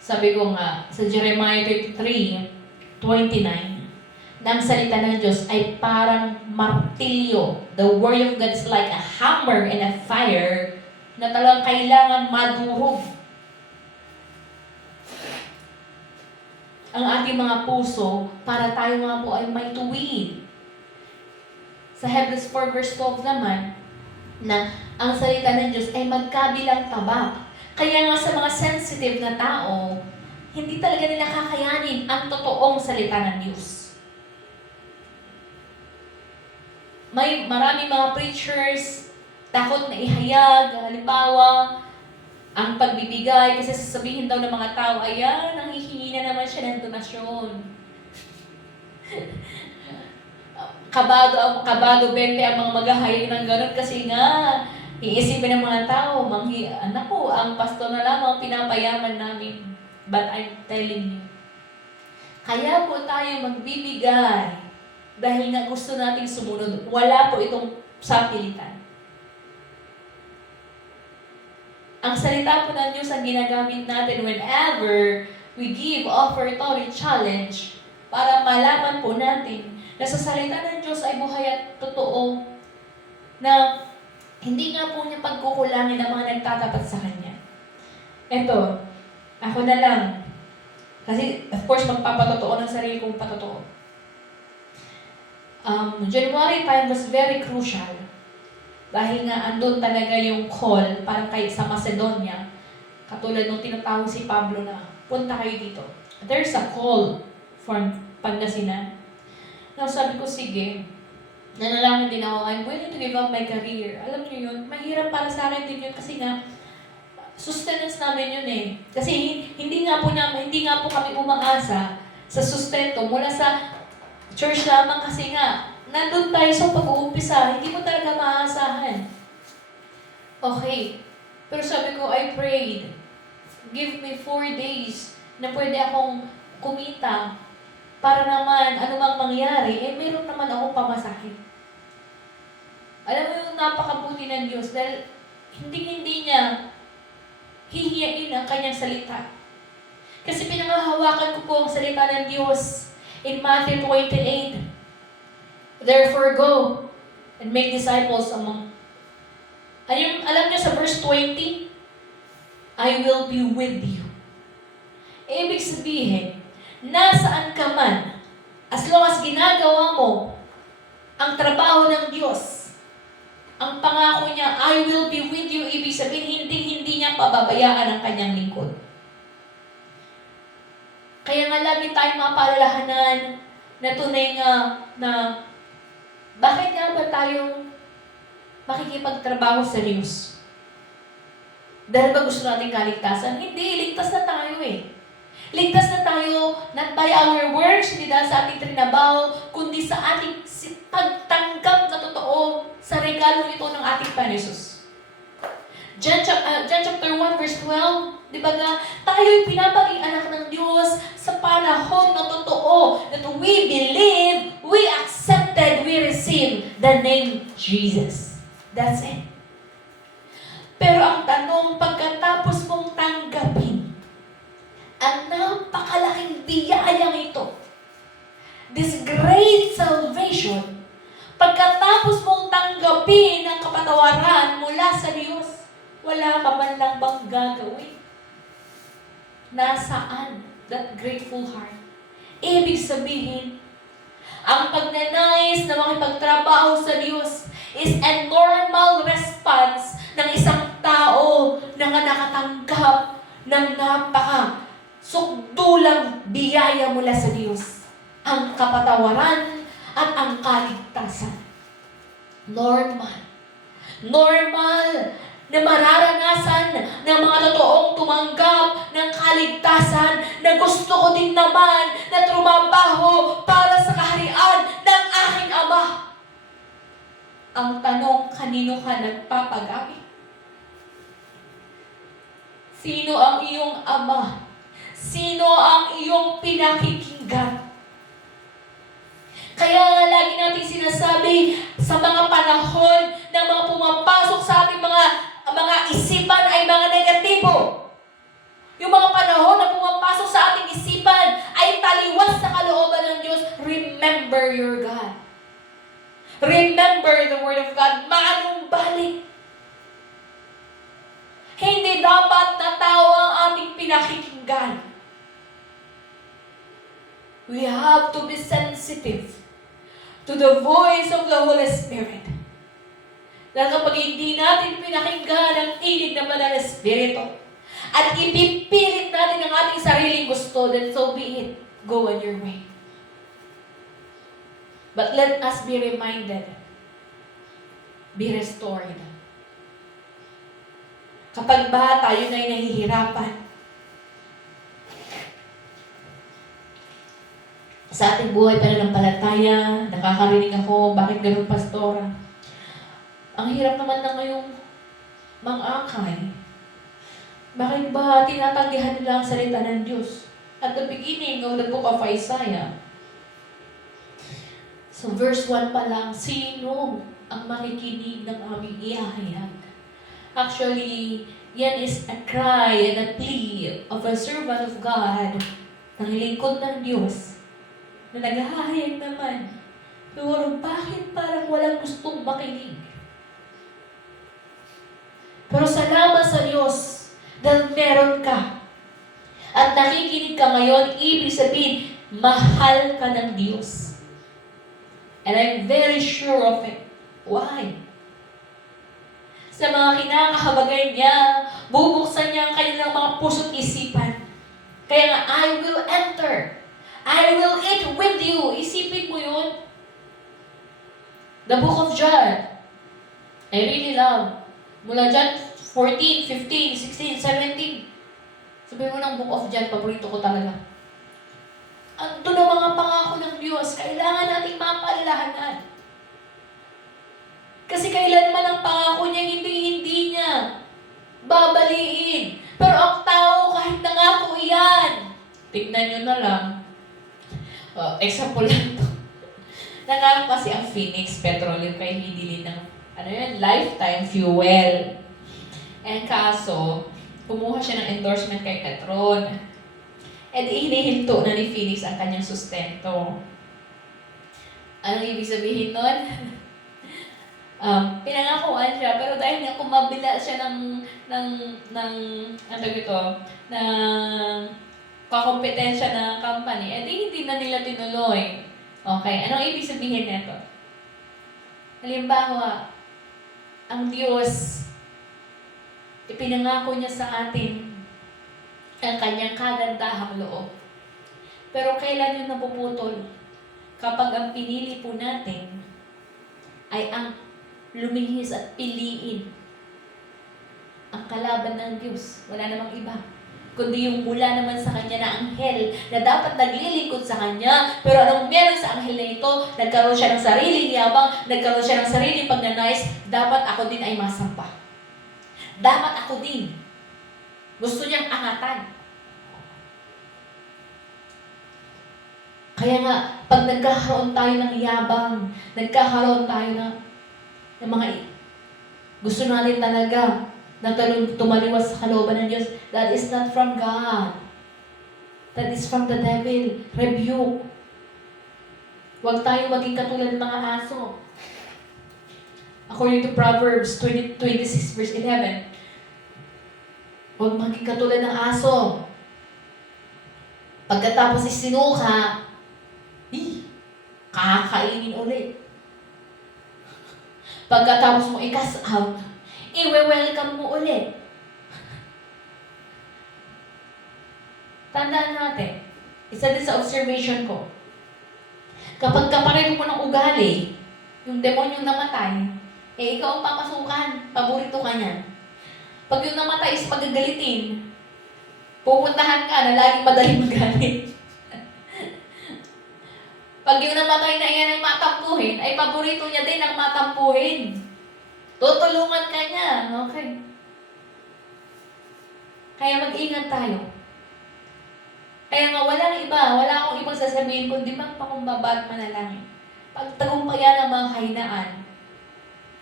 sabi ko nga, sa Jeremiah 33:29, na ang salita ng Diyos ay parang martilyo. The Word of God is like a hammer and a fire na talagang kailangan madurog ang ating mga puso para tayo nga po ay may tuwid. Sa Hebrews 4:12 naman, na ang salita ng Diyos ay magkabilang tabak. Kaya nga sa mga sensitive na tao, hindi talaga nila kakayanin ang totoong salita ng Diyos. May maraming mga preachers takot na ihayag, halimbawa, ang pagbibigay kasi sasabihin daw ng mga tao, ayan, nanghihingi na naman siya ng donasyon. kabado 20 ang mga maghahayag ng gano'n kasi nga, iisipin ng mga tao, naku, ang pastor na lamang pinapayaman namin. But I'm telling you, kaya po tayo magbibigay dahil nga gusto nating sumunod. Wala po itong sapilitan. Ang salita po ng Diyos ang ginagamit natin whenever we give, offer, or challenge para malaman po natin na sa salita ng Diyos ay buhay at totoo na hindi nga po niya pagkukulangin ang mga nagtatapat sa Kanya. Eto, ako na lang. Kasi, of course, magpapatotoo ng sarili kong patotoo. January time was very crucial. Dahil nga andun talaga yung call, parang kayo sa Macedonia. Katulad nung tinatawag si Pablo na, punta kayo dito. There's a call from Pangasinan. Now sabi ko, sige. Nanalangin din ako, I'm willing to give up my career. Alam niyo yun, mahirap para sa akin din yun kasi nga, sustenance namin yun eh. Kasi hindi nga po kami umaasa sa sustento mula sa church lamang kasi nga, nandun tayo sa pag-uumpisa, hindi mo talaga maaasahan. Okay. Pero sabi ko, I prayed. Give me 4 days na pwede akong kumita para naman, anumang mangyari, meron naman akong pamasahe. Alam mo yung napakabuti ng Diyos dahil hindi niya hihiyain ang kanyang salita. Kasi pinangahawakan ko po ang salita ng Diyos in Matthew 28. Therefore go and make disciples among... Alam niyo sa verse 20? I will be with you. Ibig sabihin, nasaan ka man, as long as ginagawa mo ang trabaho ng Diyos, ang pangako niya, I will be with you, ibig sabihin, hindi niya pababayaan ang kanyang lingkod. Kaya nga lagi tayong mapaalalahanan na tunay nga na bakit nga ba tayo makikipagtrabaho sa Diyos? Dahil ba gusto natin kaligtasan? Hindi, ligtas na tayo eh. Ligtas na tayo, not by our works, hindi dahil sa ating trinabaho, kundi sa ating pagtanggap na totoo sa regalo ito ng ating Panginoon. John chapter 1 verse 12, di ba nga, tayo'y pinapaging anak ng Diyos sa panahon na totoo, that we believe, we accepted, we receive the name Jesus. That's it. Pero ang tanong, pagkatapos mong tanggapin ang napakalaking biyayang ito, this great salvation, pagkatapos mong tanggapin ang kapatawaran mula sa Diyos, wala ka man lang bang gagawin? Nasaan that grateful heart? Ibig sabihin, ang pagnanais na makipagtrabaho sa Diyos is a normal response ng isang tao na nakatanggap ng sukdulang biyaya mula sa Diyos. Ang kapatawaran at ang kaligtasan. Normal na mararanasan ng mga totoong tumanggap ng kaligtasan na gusto ko din naman na trumabaho para sa kaharian ng aking Ama. Ang tanong, kanino ka nagpapagamit? Sino ang iyong Ama? Sino ang iyong pinakikinggan? Kaya nga lagi natin sinasabi sa mga panahon na mga pumapasok sa ating mga isipan ay mga negatibo. Yung mga panahon na pumapasok sa ating isipan ay taliwas sa kalooban ng Diyos. Remember your God. Remember the Word of God. Maanumbalik. Hindi dapat natawa ang ating pinakikinggan. We have to be sensitive to the voice of the Holy Spirit. Dahil kapag hindi natin pinakinggan ang tinig naman ng Espiritu, at ipipilit natin ang ating sariling gusto, then so be it. Go on your way. But let us be reminded, be restored. Kapag ba tayo na'y nahihirapan, sa ating buhay pananampalataya, nakakarinig ako, bakit ganun, pastora? Ang hirap naman na ngayong mang-akay. Bakit ba tinatanggihan nila ang salita ng Diyos? At the beginning of the book of Isaiah, so verse 1 pa lang, sino ang makikinig ng aming ihahayag? Actually, yan is a cry and a plea of a servant of God, ng lingkod ng Diyos, na naghahayag naman. Pero bakit parang walang gustong makinig? Pero salamat sa Diyos dahil meron ka. At nakikinig ka ngayon, ibig sabihin, mahal ka ng Diyos. And I'm very sure of it. Why? Sa mga kinakahabagay niya, bubuksan niya ang kanilang mga puso't isipan. Kaya nga, I will enter. I will eat with you. Isipin mo yun. The book of John. I really love. Mula John 14, 15, 16, 17. Sabihin mo ng book of John, paborito ko talaga. Ando na mga pangako ng Diyos, kailangan nating mapaalalahanan. Kasi kailanman ang pangako niya, hindi niya babaliin. Pero ang tao, kahit nangako yan, tignan nyo na lang. Example lang to. Nangako kasi ang Phoenix Petroleum kay Hidilin ng lifetime fuel. And kaso, kumuha siya ng endorsement kay Petron. And hinihinto na ni Phoenix ang kanyang sustento. Anong ibig sabihin nun? Pinangakuan siya, pero dahil nga kumabila siya ng kakompetensya ng company, hindi na nila tinuloy. Okay, anong ibig sabihin nito? Halimbawa, ang Diyos, ipinangako niya sa atin ang kanyang kagandahang loob. Pero kailan yun napuputol? Kapag ang pinili po natin ay ang lumihis at piliin ang kalaban ng Diyos. Wala namang iba. Kundi yung mula naman sa kanya na anghel na dapat naglilingkod sa kanya. Pero anong meron sa anghel na ito? Nagkaroon siya ng sariling yabang, nagkaroon siya ng sariling pagnanais, dapat ako din ay masampa. Dapat ako din. Gusto niyang angatan. Kaya nga, pag nagkakaroon tayo ng yabang, nagkakaroon tayo ng mga gusto natin talaga na tumaliwas sa kalooban ng Diyos, that is not from God. That is from the devil. Rebuke. Huwag tayo maging katulad ng mga aso. According to Proverbs 26 verse 11, huwag maging katulad ng aso. Pagkatapos isinuka, kakainin ulit. Pagkatapos mo i-cast out, i-welcome mo ulit. Tandaan natin, isa din sa observation ko, kapag kapareho mo ng ugali, yung demonyong namatay, ikaw ang papasukan, paborito ka niya. Pag yung namatay is magagalitin, pupuntahan ka na laging madaling magalit. Pag yung namatay na iyan ay matampuhin, ay paborito niya din ang matampuhin. Tutulungan ka niya. Okay. Kaya mag-ingat tayo. Kaya nga wala akong ibang sasabihin kundi magpakumbaba at manalangin. Pagtagumpayan ang mga kahinaan.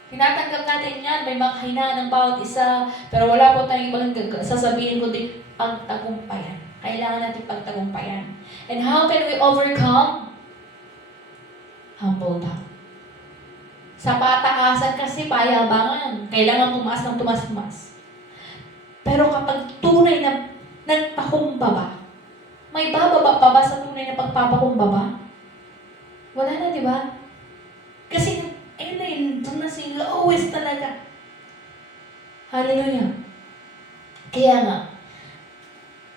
Tinatanggap natin yan, may mga kahinaan ng bawat isa, pero wala po tayong ibang sasabihin kundi pagtagumpayan. Kailangan natin pagtagumpayan. And how can we overcome? Humble down. Sa pataasan kasi payabangan. Kailangan tumaas ng tumas. Pero kapag tunay na nagpakumbaba, may bababa pa ba sa tunay na pagpapakumbaba? Wala na, di ba? Kasi, ayun na yun, doon na si lowest talaga. Hallelujah. Kaya nga,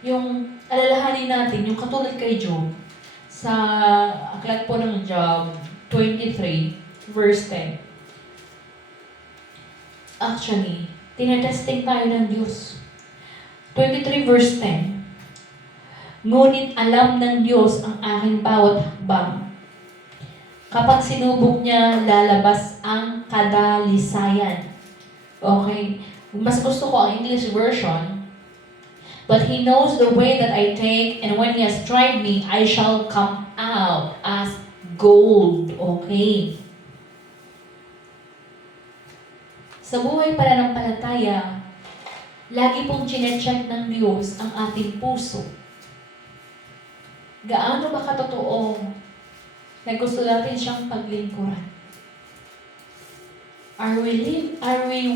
yung alalahanin natin, yung katulad kay Job, sa aklat po ng Job 23, verse 10. Actually, tinetesting tayo ng Diyos. 23 verse 10. Ngunit alam ng Diyos ang aking bawat hakbang. Kapag sinubok niya, lalabas ang kadalisayan. Okay? Mas gusto ko ang English version. But He knows the way that I take, and when He has tried me, I shall come out as gold. Okay? Sa buhay pananampalataya, lagi pong chinecheck ng Diyos ang ating puso. Gaano ba katotoo na gusto natin siyang paglingkuran? Are we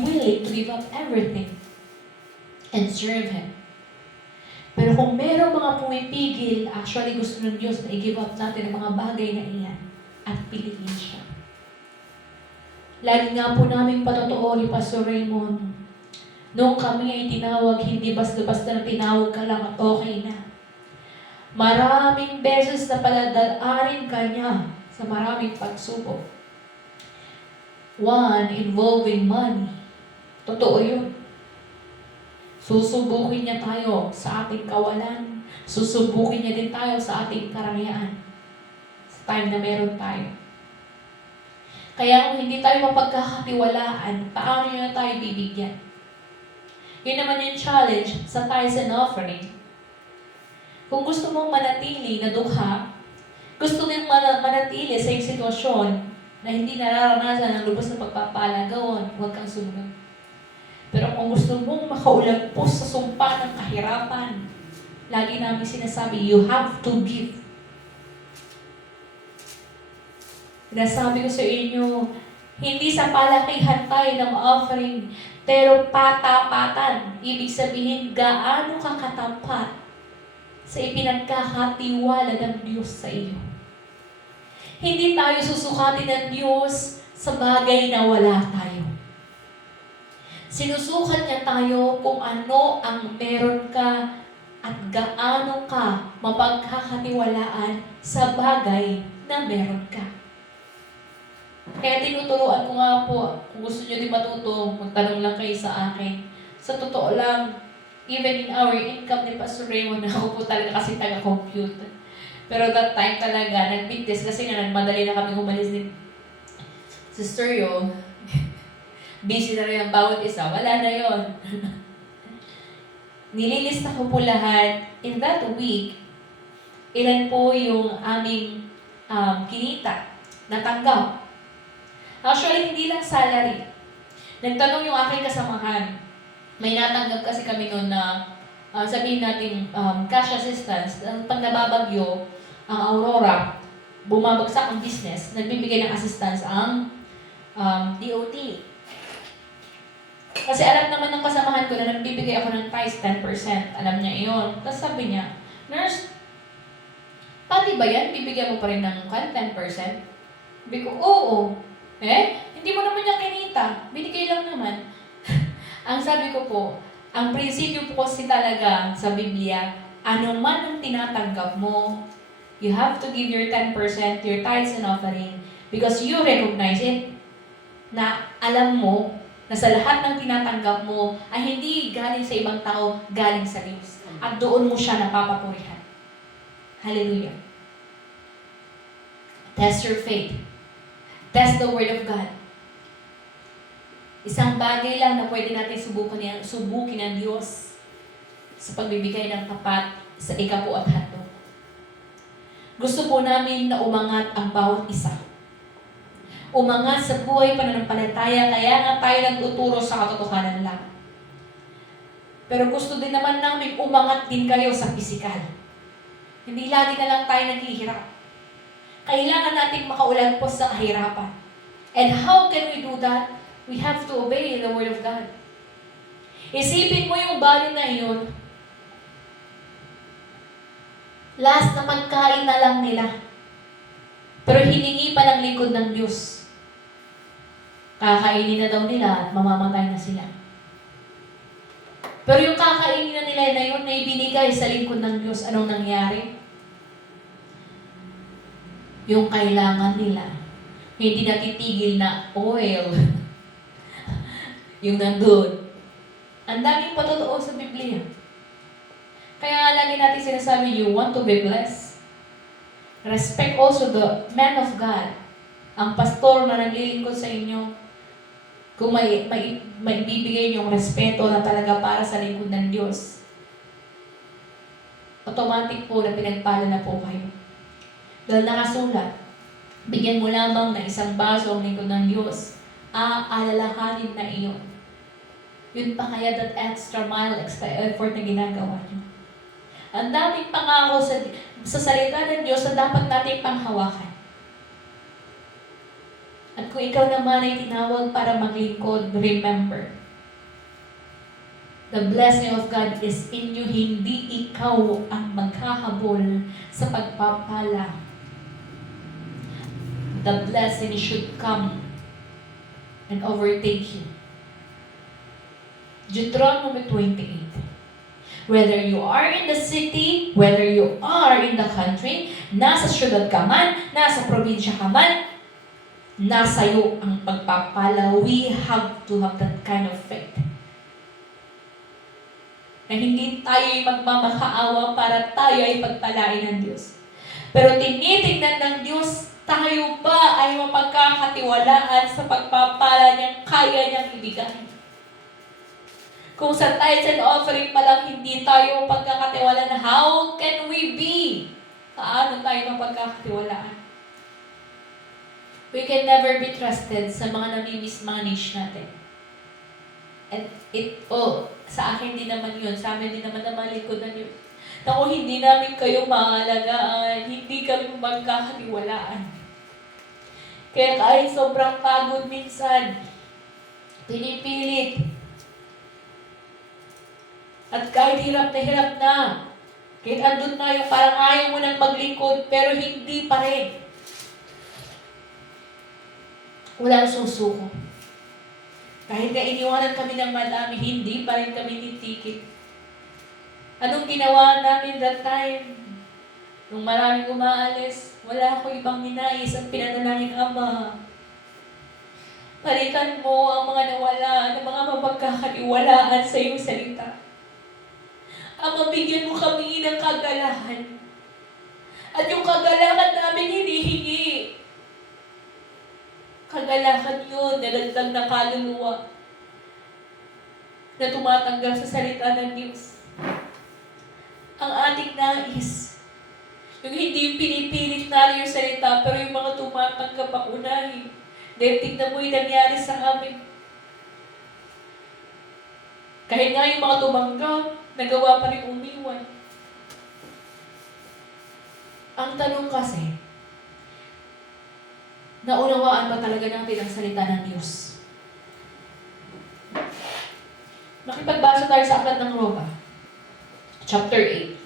willing to give up everything and serve Him? Pero kung merong mga pumipigil, actually gusto ng Diyos na i-give up natin ang mga bagay na iyan at piliin siya. Lagi nga po namin patotoo ni Pastor Raymond, nung kami ay tinawag, hindi basta-basta na tinawag ka lang at okay na. Maraming beses na paladaanin ka niya sa maraming pagsubok. One, involving money. Totoo yun. Susubukin niya tayo sa ating kawalan. Susubukin niya din tayo sa ating karangyaan. Sa time na meron tayo. Kaya kung hindi tayo mapagkakatiwalaan, paano niya tayo bibigyan? Yun naman yung challenge sa tithes and offering. Kung gusto mong manatili na dukha, gusto mong manatili sa iyong sitwasyon na hindi nararanasan ng lubos na pagpapala, gawon, huwag kang sumunod. Pero kung gusto mong makaulagpos sa sumpa ng kahirapan, lagi namin sinasabi, you have to give. Sinasabi ko sa inyo, hindi sa palakihan tayo ng offering, pero patapatan. Ibig sabihin, gaano ka katapat sa ipinagkakatiwala ng Diyos sa iyo. Hindi tayo susukatin ng Diyos sa bagay na wala tayo. Sinusukat niya tayo kung ano ang meron ka at gaano ka mapagkakatiwalaan sa bagay na meron ka. Kaya tinuturuan ko nga po, kung gusto niyo din matuto, magtanong lang kayo sa akin. Sa totoo lang, even in our income ni Pastor Raymond, ako po talaga kasi taga-compute. Pero that time talaga, nag-big test kasi nga nagmadali na kami umalis ni Sister Yo. Busy na rin ang bawat isa. Wala na yon. Nililista ko po lahat. In that week, ilan po yung aming kinita, natanggap. Actually, hindi lang salary. Nagtanong yung aking kasamahan. May natanggap kasi kami noon na sabihin natin cash assistance. Pag nababagyo ang Aurora, bumabagsak ang business, nagbibigay ng assistance ang DOT. Kasi alam naman ng kasamahan ko na nagbibigay ako ng tithes 10%. Alam niya iyon. Tapos sabi niya, "Nurse, pati ba yan? Bibigyan mo pa rin ng 10%?" Sabi ko, "Oo." Hindi mo naman niya kinita. Binigay lang naman. Ang sabi ko po, ang prinsipyo po kasi talaga sa Biblia, ano man ang tinatanggap mo, you have to give your 10%, your tithes and offering, because you recognize it, na alam mo na sa lahat ng tinatanggap mo ay hindi galing sa ibang tao, galing sa Diyos. At doon mo siya napapapurihan. Hallelujah. Test your faith. Test the Word of God. Isang bagay lang na pwede natin subukin ng Diyos sa pagbibigay ng tapat sa ikapo at handog. Gusto po namin na umangat ang bawat isa. Umangat sa buhay pananampalataya, kaya nga tayo nagtuturo sa katotohanan lang. Pero gusto din naman namin umangat din kayo sa pisikal. Hindi lagi na lang tayo naghihirap. Kailangan nating makaulagpos sa kahirapan. And how can we do that? We have to obey the Word of God. Isipin mo yung bali na iyon. Last na pagkain na lang nila. Pero hiningi pa ng likod ng Diyos. Kakainin na daw nila at mamamatay na sila. Pero yung kakainin na nila na yun na ibinigay sa lingkod ng Diyos, anong nangyari? Yung kailangan nila, hindi natitigil na oil. Yung nandun. Ang daming patotoo sa Biblia. Kaya nga lagi natin sinasabi, you want to be blessed. Respect also the man of God. Ang pastor na naglilingkod sa inyo. Kung may bibigay niyong respeto na talaga para sa lingkod ng Diyos. Automatic po na pinagpala na po kayo. Dahil nakasulat, bigyan mo lamang ng isang baso ang lingkod ng Diyos. Aalalahanin na iyon. Yun pa kaya that extra mile, extra effort na ginagawa niyo. Ang daming pangako sa salita ng Diyos na dapat natin panghawakan. At kung ikaw naman ay tinawag para maglingkod, remember, the blessing of God is in you, hindi ikaw ang maghahabol sa pagpapala. The blessing should come and overtake you. Deuteronomy 28. Whether you are in the city, whether you are in the country, nasa syudad ka man, nasa probinsya ka man, nasa iyo ang pagpapala. We have to have that kind of faith. Na hindi tayo ay magmamakaawa para tayo ay pagpalain ng Diyos. Pero tinitingnan ng Diyos, tayo ba ay mapagkakatiwalaan sa pagpapala niyang kaya niyang ibigay? Kung sa tithes and offering pa lang hindi tayo mapagkakatiwalaan, how can we be? Paano tayo mapagkakatiwalaan? We can never be trusted sa mga nami-mismanage natin. And sa akin din naman yun, sa amin din naman na malikod na yun. Na kung hindi namin kayo maalagaan, hindi kami magkakatiwalaan. Kaya kahit sobrang pagod minsan, pinipilit. At kahit hirap na, kahit andun na yung parang ayaw mo nang maglingkod, pero hindi pa rin. Walang susuko. Kahit na iniwanan kami ng madami, hindi pa rin kami titikit. Anong ginawa namin that time? Nung maraming umaalis, wala ako ibang ninais ang pinanalangin, Ama. Palitan mo ang mga nawala, ng mga mapagkakatiwalaan sa iyong salita. Ama, bigyan mo kami ng kagalahan. At yung kagalahan namin hinihingi. Kagalahan yun, nalagdag na kaluluwa na tumatanggap sa salita ng Diyos. Ang ating nais, yung hindi pinipilit natin yung salita, pero yung mga tumatanggap ang unahin. Dahil tignan mo yung nangyari sa amin. Kahit nga yung mga tumanggap, nagawa pa rin umiwan. Ang tanong kasi, naunawaan ba talaga natin ang salita ng Diyos? Makipagbasa tayo sa Aklat ng Roma, chapter 8,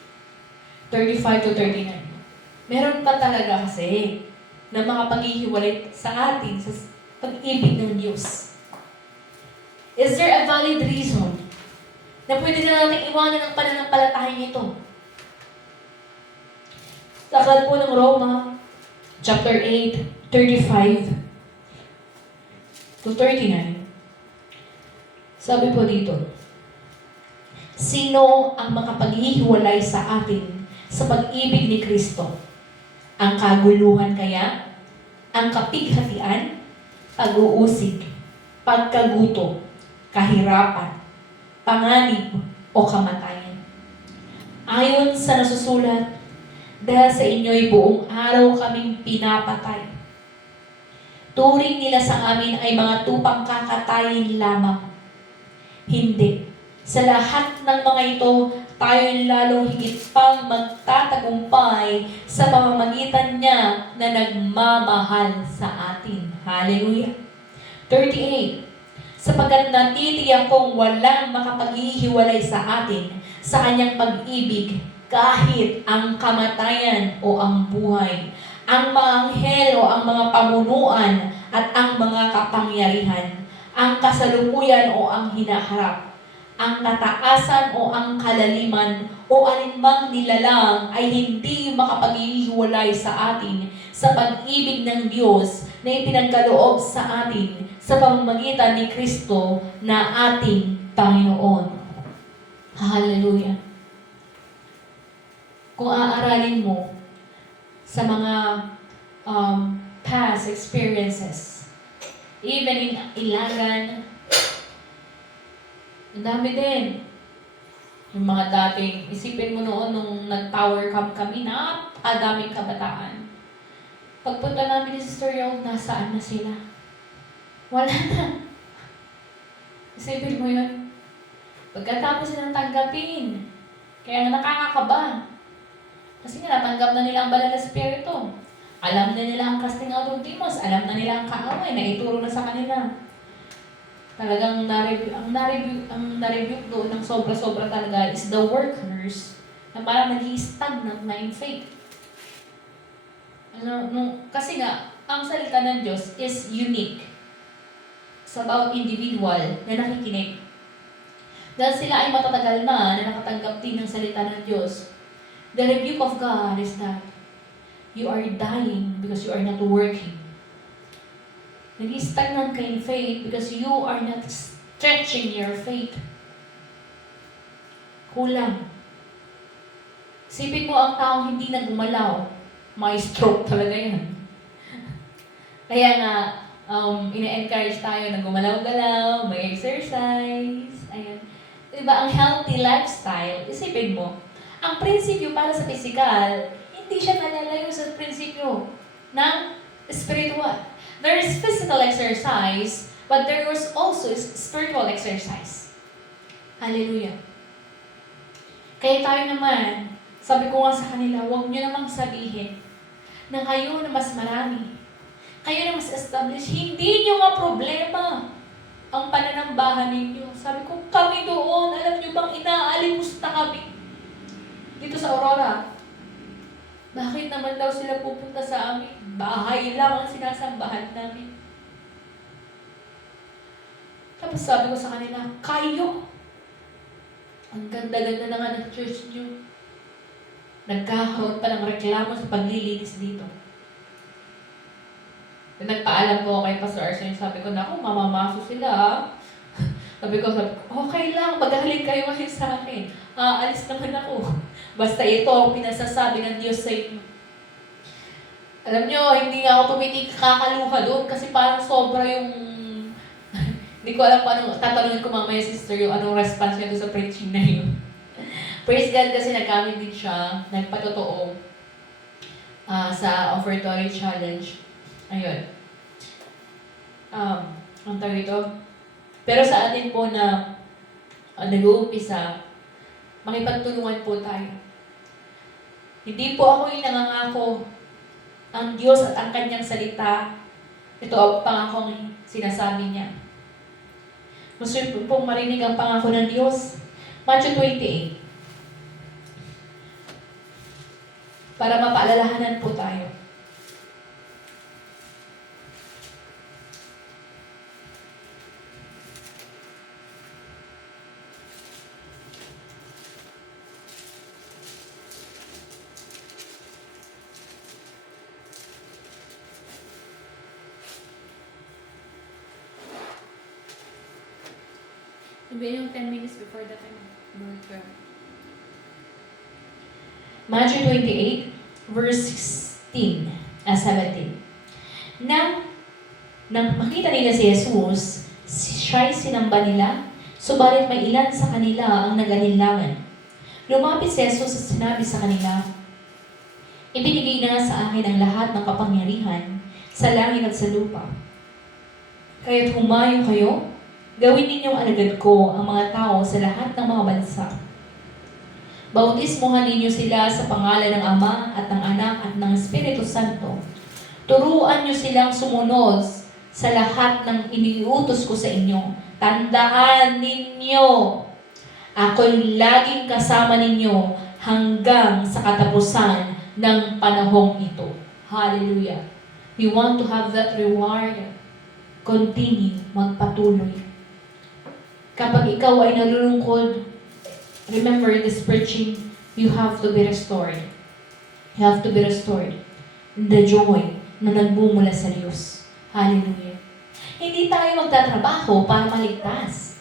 35 to 39. Meron pa talaga kasi na makapaghihiwalay sa atin sa pag-ibig ng Diyos. Is there a valid reason na pwede na natin iwanan ang pananampalataya nito? Sa Aklat po ng Roma, chapter 8, 35 to 39. Sabi po dito, sino ang makapaghihiwalay sa atin sa pag-ibig ni Kristo? Ang kaguluhan kaya? Ang kapighatian? Pag-uusig? Pagkaguto? Kahirapan? Panganib? O kamatayan? Ayon sa nasusulat, dahil sa inyo'y buong araw kaming pinapatay. Turing nila sa amin ay mga tupang kakatayin lamang. Hindi. Sa lahat ng mga ito, tayo lalong higit pang magtatagumpay sa pamamagitan niya na nagmamahal sa atin. Hallelujah. 38. Sapagkat natitiyak kong walang makapaghihiwalay sa atin sa kanyang pag-ibig kahit ang kamatayan o ang buhay, ang mga anghel o ang mga pamunuan at ang mga kapangyarihan, ang kasalukuyan o ang hinaharap, ang kataasan o ang kalaliman o alinmang nilalang ay hindi makapaghihiwalay sa atin sa pag-ibig ng Diyos na ipinagkaloob sa atin sa pamamagitan ni Kristo na ating Panginoon. Hallelujah. Kung aaralin mo sa mga past experiences, even in Ilagan, ang dami din. Yung mga dating, isipin mo noon nung nag-power camp kami, napakadaming kabataan. Pagpunta namin ni Sister Yol, nasaan na sila? Wala na. Isipin mo yun. Pagkatapos silang tanggapin, kaya nga nakakakaba. Kasi nga natanggap na nila ang banal na spirito. Alam na nila ang casting out of demons. Alam na nila ang kaaway na ituro na sa kanila. Talagang na-review doon ng sobra-sobra talaga is the workers na parang nag-i-stagnant na in faith. Kasi nga, ang salita ng Diyos is unique. It's about individual na nakikinig. Dahil sila ay matatagal na nakatanggap din ng salita ng Diyos, the rebuke of God is that you are dying because you are not working. Nag-stagnant ka in faith because you are not stretching your faith. Kulang. Sipin mo ang taong hindi nagumalaw, may stroke talaga yan. Kaya nga, ina-encourage tayo na gumalaw-galaw, may exercise, ayan. Diba, ang healthy lifestyle, isipin mo, ang prinsipyo para sa physical, hindi siya nalalayo sa prinsipyo ng spiritual. There is physical exercise, but there is also spiritual exercise. Hallelujah. Kaya tayo naman, sabi ko nga sa kanila, huwag nyo namang sabihin na kayo na mas marami, kayo na mas established, hindi nyo nga problema ang pananambahan ninyo. Sabi ko, kami doon, alam nyo bang inaalimusta kami dito sa Aurora? Bakit naman daw sila pupunta sa amin? Bahay lang ang sinasambahan namin. Tapos sabi ko sa kanila, kayo! Ang ganda-ganda na nga ng church nyo. Nagkakaroon pa ng reklamo sa paglilinis dito. Nagpaalam ko kay Pastor Arson, sabi ko, naku, mamamaso sila. Sabi ko, okay lang, magaling kayo ngayon sa akin. Alis naman ako. Basta ito ang pinasasabi ng Diyos sa inyo. Alam nyo, hindi nga ako tumitig kakaluha doon kasi parang sobra yung... Hindi ko alam paano, tatanungin ko mamaya sister yung anong response niya doon sa preaching na yun. Praise God kasi nagkamit din siya, nagpatotoo sa offertory challenge. Ayun. Ang tawag ito. Pero sa atin po na nag-uumpisa, makipagtulungan po tayo. Hindi po ako yung nangangako. Ang Diyos at ang kanyang salita, ito ang pangakong sinasabi niya. Gusto po pong marinig ang pangako ng Diyos. Matthew 28. Para mapaalalahanan po tayo. Sabihin yung 10 minutes before the time. Matthew 28, verse 17. Nang makita nila si Jesus, siya'y sinamba nila, subalit may ilan sa kanila ang nag-alinlangan. Lumapit si Jesus at sinabi sa kanila, ibinigay na sa akin ang lahat ng kapangyarihan sa langit at sa lupa. Kaya't humayo kayo, gawin ninyong alagad ko ang mga tao sa lahat ng mga bansa. Bautismohan ninyo sila sa pangalan ng Ama at ng Anak at ng Espiritu Santo. Turuan niyo silang sumunod sa lahat ng iniutos ko sa inyo. Tandaan ninyo, ako'y laging kasama ninyo hanggang sa katapusan ng panahong ito. Hallelujah. We want to have that reward. Continue, magpatuloy. Kapag ikaw ay nalulungkot, remember this preaching, you have to be restored. You have to be restored. The joy na nagbumula sa Diyos. Hallelujah. Hindi tayo magtatrabaho para maligtas.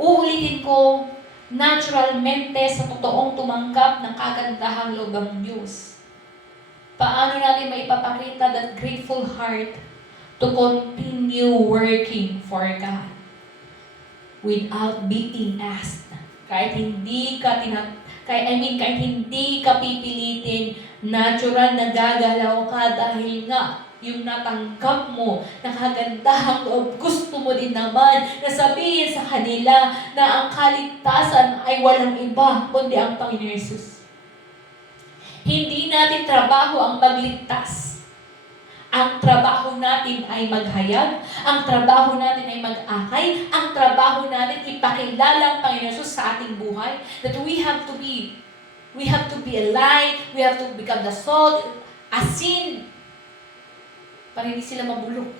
Uulitin ko, naturalmente sa totoong tumanggap ng kagandahang loob ng Diyos. Paano natin maipapakita that grateful heart to continue working for God without being asked. Kahit hindi ka kahit hindi ka pipilitin, natural na gagalaw ka dahil nga yung natanggap mo, nakagandahang loob, gusto mo din naman na sabihin sa kanila na ang kaligtasan ay walang iba kundi ang Panginoon Yesus. Hindi natin trabaho ang magligtas. Ang trabaho natin ay maghayag, ang trabaho natin ay mag-akay, ang trabaho natin ipakilala ang Panginoon Jesus sa ating buhay. That we have to be a light, we have to become the salt, asin, para hindi sila mabulok.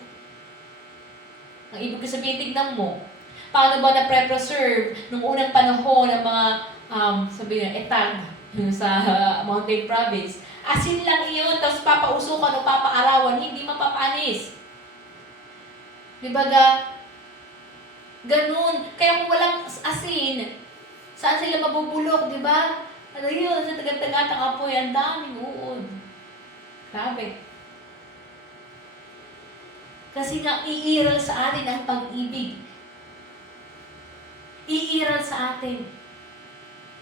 Ang ibig ko sabihin, tignan mo, paano ba na-preserve nung unang panahon ng mga, sabihin, etag, sa Mountain Province. Asin lang iyon, tapos papausukan o papaarawan, hindi mapapanis. Diba ganun. Kaya kung walang asin, saan sila mabubulok, diba? Ano yun, sa tagat-tagatang apoy, ang daming uod. Grabe. Kasi nga, iiral sa atin ang pag-ibig. Iiral sa atin.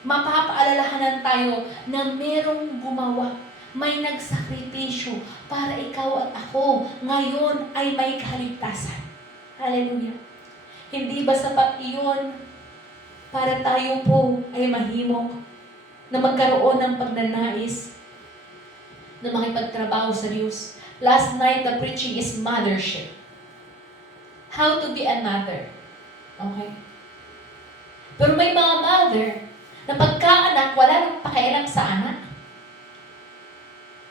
Mapapaalalahanan tayo na merong gumawa. May nagsakripisyo para ikaw at ako ngayon ay may kaligtasan. Hallelujah. Hindi ba sapat iyon para tayo po ay mahimok na magkaroon ng pagnanais na makipagtrabaho sa Diyos. Last night, the preaching is mothership. How to be a mother. Okay? Pero may mga mother na pagkaanak, wala nang pakialam sa anak.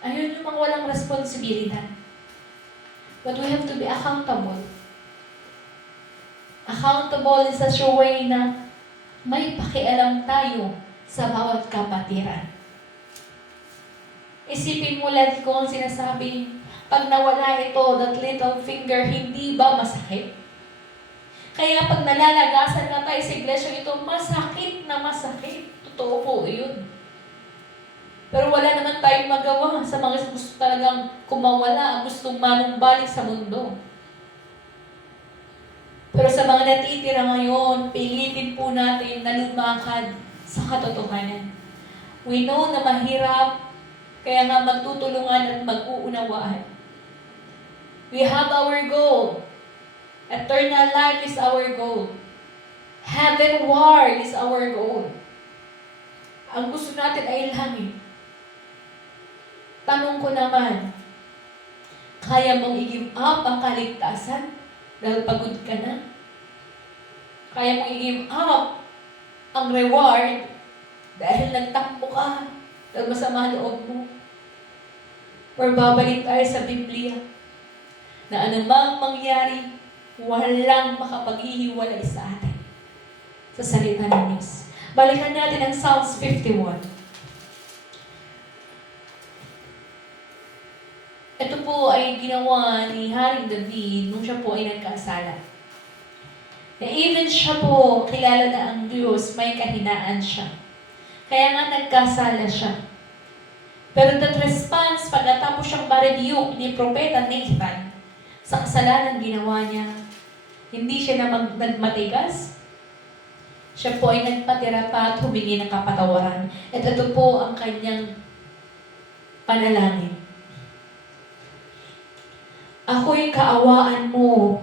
Ayun yung mga walang responsibilidad. But we have to be accountable. Accountable in such a way na may pakialam tayo sa bawat kapatiran. Isipin mo lang ko ang sinasabi, pag nawala ito, that little finger, hindi ba masakit? Kaya pag nalalagasan na tayo sa iglesia ito, masakit na masakit. Totoo po yun. Pero wala naman tayong magawa sa mga gusto talagang kumawala, gustong manumbalik sa mundo. Pero sa mga natitira ngayon, pilitin po natin na lumakad sa katotohanan. We know na mahirap, kaya nga magtutulungan at mag-uunawaan. We have our goal. Eternal life is our goal. Heavenward is our goal. Ang gusto natin ay langit. Tanong ko naman, kaya mong i-give up ang kaligtasan dahil pagod ka na? Kaya mong i-give up ang reward dahil nagtakbo ka dahil masama loob mo? Or babalik tayo sa Biblia na anumang mangyari, walang makapaghihiwalay sa atin sa salita ng Diyos. Balikan natin ang Psalms 51. Ito po ay ginawa ni Haring David nung siya po ay nagkasala. Na even siya po, kilala na ang Diyos, may kahinaan siya. Kaya nga nagkasala siya. Pero that response, pagkatapos siyang ma-rebuke ni Propeta Nathan sa kasalanan ginawa niya, hindi siya na nagmatigas. Siya po ay nagpatira pa at humingi ng kapatawaran. At ito po ang kanyang panalangin. Ako'y kaawaan mo.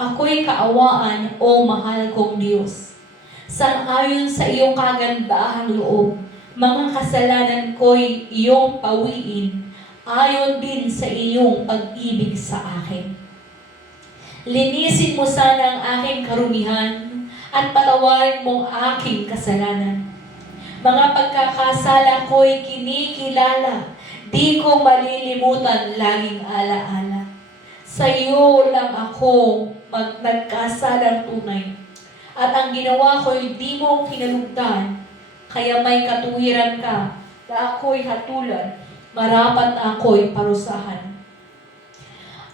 Ako'y kaawaan, o mahal kong Diyos. Sang-ayon sa iyong kagandahang loob, mga kasalanan ko'y iyong pawiin, ayon din sa iyong pag-ibig sa akin. Linisin mo sana ang aking karumihan at patawarin mo ang aking kasalanan. Mga pagkakasala ko'y kinikilala, di ko malilimutan laging alaala. Sa iyo lang ako nagkasalang tunay, at ang ginawa ko'y di mo kinalugdan, kaya may katuwiran ka na ako'y hatulan, marapat na ako'y parusahan.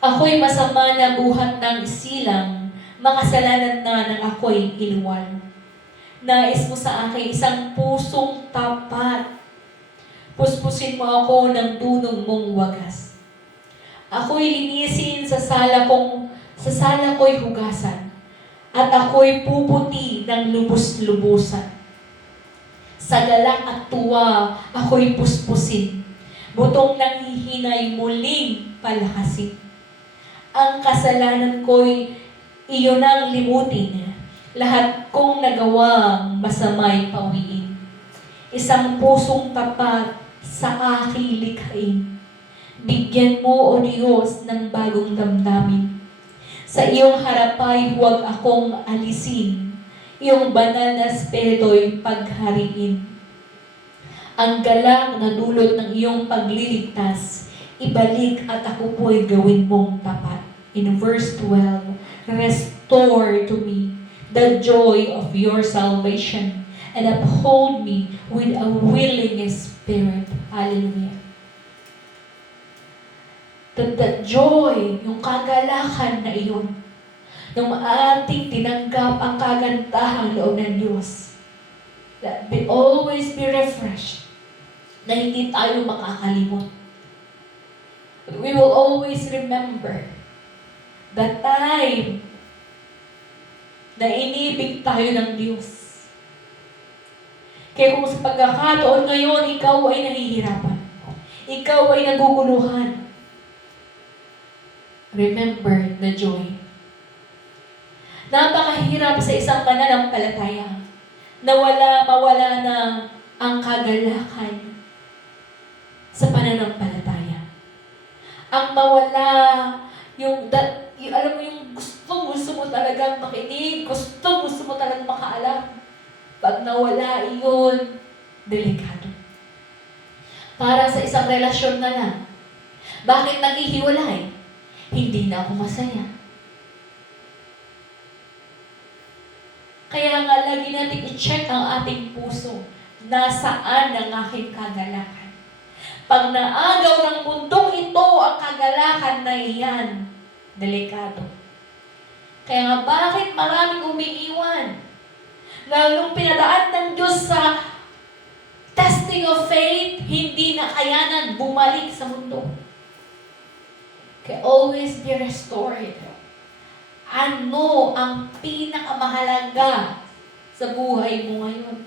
Ako'y masama na buhat ng isilang, makasalanan na ng ako'y iluwal. Nais mo sa akin isang pusong tapat. Puspusin mo ako ng dunong mong wagas. Ako'y linisin sa sala ko'y hugasan, at ako'y puputi ng lubos-lubusan. Sa galak at tuwa, ako'y puspusin. Butong nanghihinay muling palakasin. Ang kasalanan ko'y iyon ang limutin. Lahat kong nagawang masamay pawiin. Isang pusong tapat sa aking likhain. Bigyan mo, O Diyos, ng bagong damdamin. Sa iyong harapay huwag akong alisin. Iyong banal na espiritu'y paghariin. Ang galak na dulot ng iyong pagliligtas, ibalik at ako po'y gawin mong tapat. In verse 12, restore to me the joy of your salvation and uphold me with a willing spirit. Hallelujah. That joy, yung kagalakan na iyon, nung ating tinanggap ang kagandahang loob ng Diyos, that we always be refreshed, na hindi tayo makakalimot. But we will always remember the time na inibig tayo ng Diyos. Kaya kung sa pagkakataon ngayon, ikaw ay nahihirapan, ikaw ay naguguluhan, remember the joy. Napakahirap sa isang mananampalataya na mawala na ang kagalakan sa pananampalataya. Ang mawala alam mo yung gusto mo talagang makinig, gusto mo talagang makaalam. Pag nawala iyon, delikado. Para sa isang relasyon na lang. Bakit naghihiwalay? Hindi na ako masaya. Kaya nga lagi natin i-check ang ating puso. Nasaan ang aking kagalakan? Pag naagaw ng mundong ito ang kagalakan na iyan, delikado. Kaya nga bakit maraming umiiwan? Lalong pinadaan ng Diyos sa testing of faith, hindi na kayanan bumalik sa mundo. Kaya always be restored. Ano ang pinakamahalaga sa buhay mo ngayon?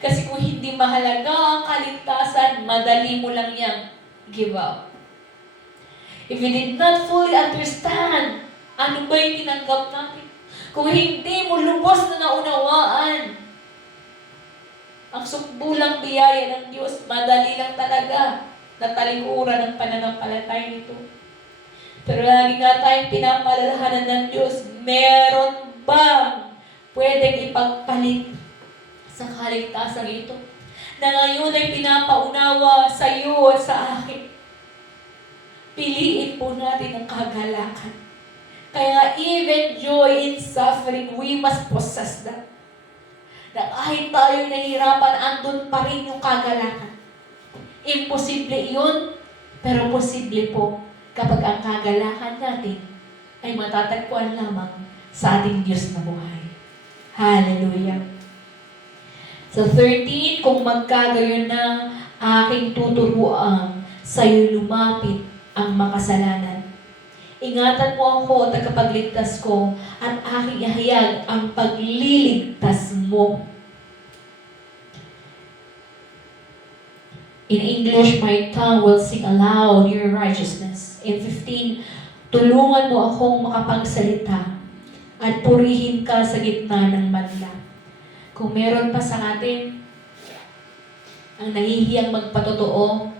Kasi kung hindi mahalaga ang kaligtasan, madali mo lang yang give up. If you did not fully understand, ano ba yung tinanggap natin? Kung hindi mo lubos na naunawaan ang sukbulang biyaya ng Diyos, madali lang talaga na talikuran ng pananampalataya nito. Pero lagi nga tayong pinapalalahanan ng Diyos, meron bang pwedeng ipagpalit sa kaligtasan ito? Na ngayon ay pinapaunawa sa iyo at sa akin. Piliin po natin ang kagalakan. Kaya nga, even joy in suffering, we must possess that. Na kahit tayo nahihirapan, andun pa rin yung kagalakan. Imposible iyon, pero posible po kapag ang kagalakan natin ay matatagpuan lamang sa ating Diyos na buhay. Hallelujah. So 13, kung magkagayon na aking tuturuan, sa'yo lumapit ang makasalanan. Ingatan mo ako, tagapagligtas ko, at aking ihayag ang pagliligtas mo. In English, my tongue will sing aloud your righteousness. In 15, tulungan mo akong makapagsalita at purihin ka sa gitna ng madla. Kung meron pa sa atin ang nahihiyang magpatotoo,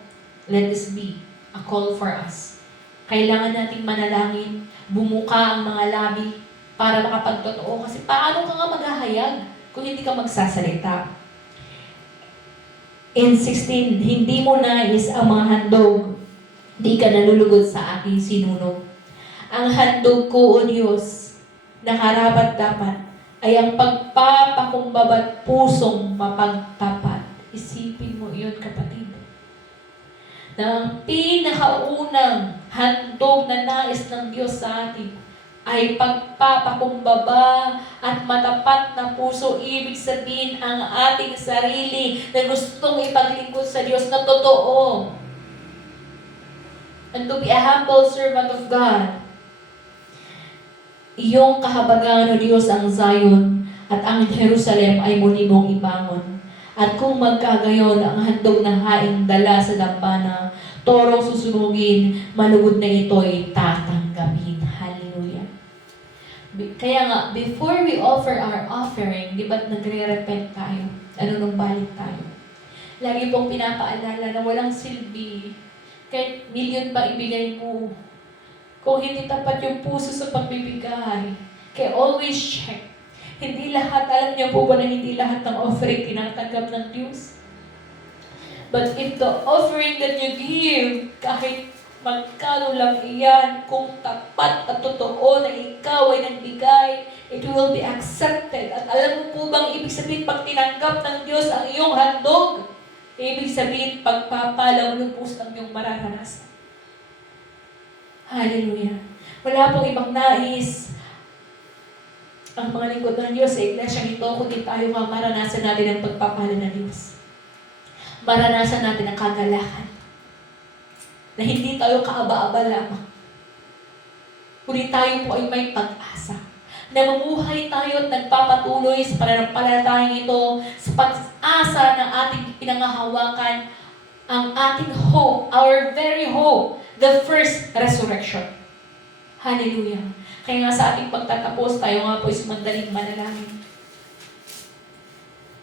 let this be a call for us. Kailangan nating manalangin, bumuka ang mga labi para makapagtotoo. Kasi paano ka nga maghahayag kung hindi ka magsasalita? In 16, hindi mo nais ang mga handog, di ka nalulugod sa aking sinunog. Ang handog ko, O Diyos, na karapat-dapat, ay ang pagpapakumbaba't pusong mapagtapat. Isipin mo iyon, kapatid. Na ang pinakaunang handog na nais ng Diyos sa atin ay pagpapakumbaba at matapat na puso. Ibig sabihin ang ating sarili na gustong ipaglingkod sa Diyos na totoo. And to be a humble servant of God. Iyong kahabagan, O Diyos, ang Zion at ang Jerusalem ay muli mong ibangon. At kung magkagayon ang handog na haing dala sa dambana, torong susunugin, malugod na ito'y tatanggapin. Hallelujah. Kaya nga, before we offer our offering, di ba't nagre-repent tayo? Ano nung balik tayo? Lagi pong pinapaalala na walang silbi. Kahit milyon pa ibigay mo, kung hindi tapat yung puso sa pagbibigay, kaya always check. Hindi lahat, alam niyo po ba na hindi lahat ng offering tinatanggap ng Diyos? But if the offering that you give, kahit magkano lang iyan, kung tapat at totoo na ikaw ay nagbigay, it will be accepted. At alam mo po bang ibig sabihin pag tinanggap ng Diyos ang iyong handog, ibig sabihin pagpapalaw lubos ng iyong mararanasan. Hallelujah. Wala pong ibang nais ang mga lingkod ng Diyos sa iglesia nito, kundi tayo nga maranasan natin ang pagpapala ng Diyos. Maranasan natin ang kagalakan. Na hindi tayo kaaba-aba lamang. Kundi tayo po ay may pag-asa. Na mamuhay tayo at nagpapatuloy sa pananampalatayang ito sa pag-asa ng ating pinangahawakan, ang ating hope, our very hope, the first resurrection. Hallelujah. Kaya nga sa ating pagtatapos, tayo nga po is mandaling manalangin.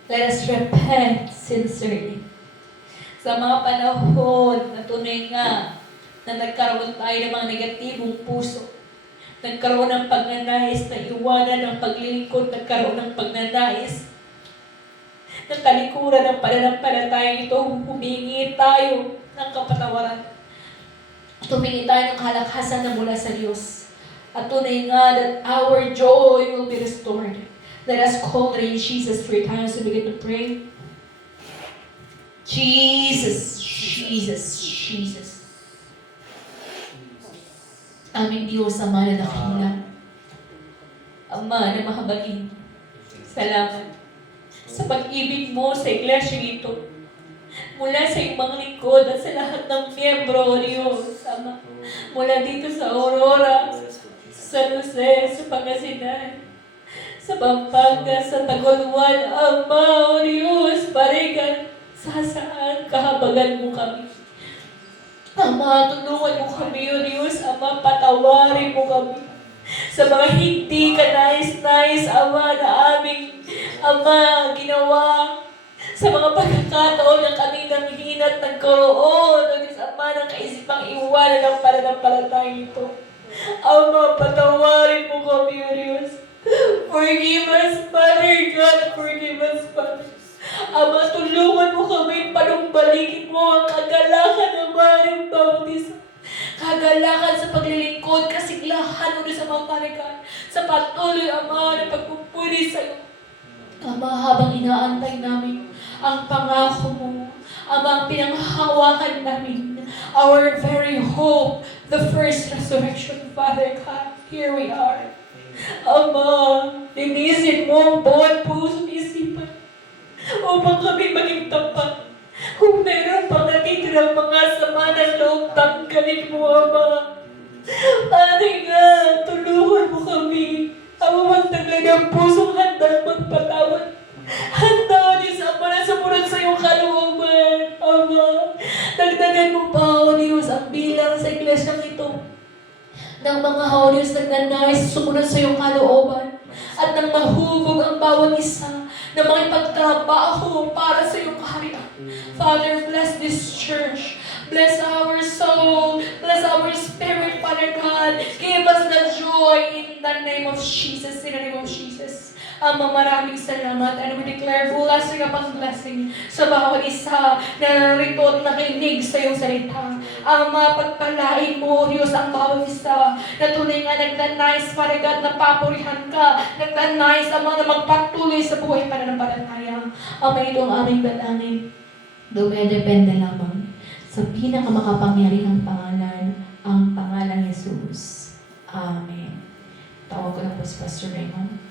Let us repent sincerely. Sa mga panahon na tunay nga na nagkaroon tayo ng mga negatibong puso, nagkaroon ng pagnanais na iwanan ng paglilingkod, nagkaroon ng pagnanais na talikuran ng pananampalataya ito, humingi tayo ng kapatawaran. Humingi tayo ng kalakasan na mula sa Diyos. At tunay nga that our joy will be restored. Let us call the name Jesus 3 times to begin to pray. Jesus, Jesus, Jesus. Aming Diyos, Ama na dakila. Ama na mahabagin. Salamat sa pag-ibig mo sa iglesia ito. Mula sa iyong mga lingkod at sa lahat ng miyembro, Diyos, Ama. Mula dito sa Aurora, sa Jose, sa Pangasinan, sa Pampanga, sa Tagolwan, Ama, O Diyos, parigan, sa saan kahabagan mo kami. Ama, tulungan mo kami, O Diyos, Ama, patawarin mo kami sa mga hindi ka nais-nais, Ama, na aming Ama, ginawa, sa mga pagkakataon na kami nanghina at nagkaroon, o Diyos Ama, ng kaisipang iwanan ang pananampalatay ito. Ama, patawarin mo kami, O Diyos. Forgive us, Father God, forgive us, Father. Ama, tulungan mo kami, panumbalikin mo ang kagalakan, Ama, ng bawat isa. Kagalakan sa paglilingkod, kasiglahan, O Diyos, Ama, Father God, sa patuloy, Ama, na pagpupuri sa'yo. Ama, habang inaantay namin ang pangako mo, Ama, ang pinanghawakan namin, our very hope, the first resurrection, Father God, here we are. Ama, linisin mo ang bawat puso isipan upang kami maging tapat. Kung meron pang natitirang mga sama ng loob, tanggalin mo, Ama. Father God, tulungan mo kami. Ama, magtagal ng pusong handang magpatawad. Handa, O Diyos, Ama, na sumunod sa iyong kalooban. Ama, dagdagan mo pa, O Diyos, ang bilang sa iglesyang ito ng mga Diyos nagnanais sumunod sa iyong kalooban at nang mahubog ang bawat isa na makipagtrabaho para sa iyong kaharian. Father, bless this church. Bless our soul. Bless our spirit, Father God. Give us the joy in the name of Jesus. In the name of Jesus. Ama, maraming salamat, and we declare blessing upon blessing sa bawat isa na narito at nakinig sa iyong salita. Ama, pagpalain mo, Diyos, ang bawat isa na tunay nga nagnanais, Father God, na papurihan ka, nagnanais, Ama, na magpatuloy sa buhay pananampalataya. Ama, ito ang aming dalangin. Dumedepende lamang sa pinakamakapangyarihang pangalan, ang pangalang Jesus. Amen. Tawag ko na po si Pastor Raymond.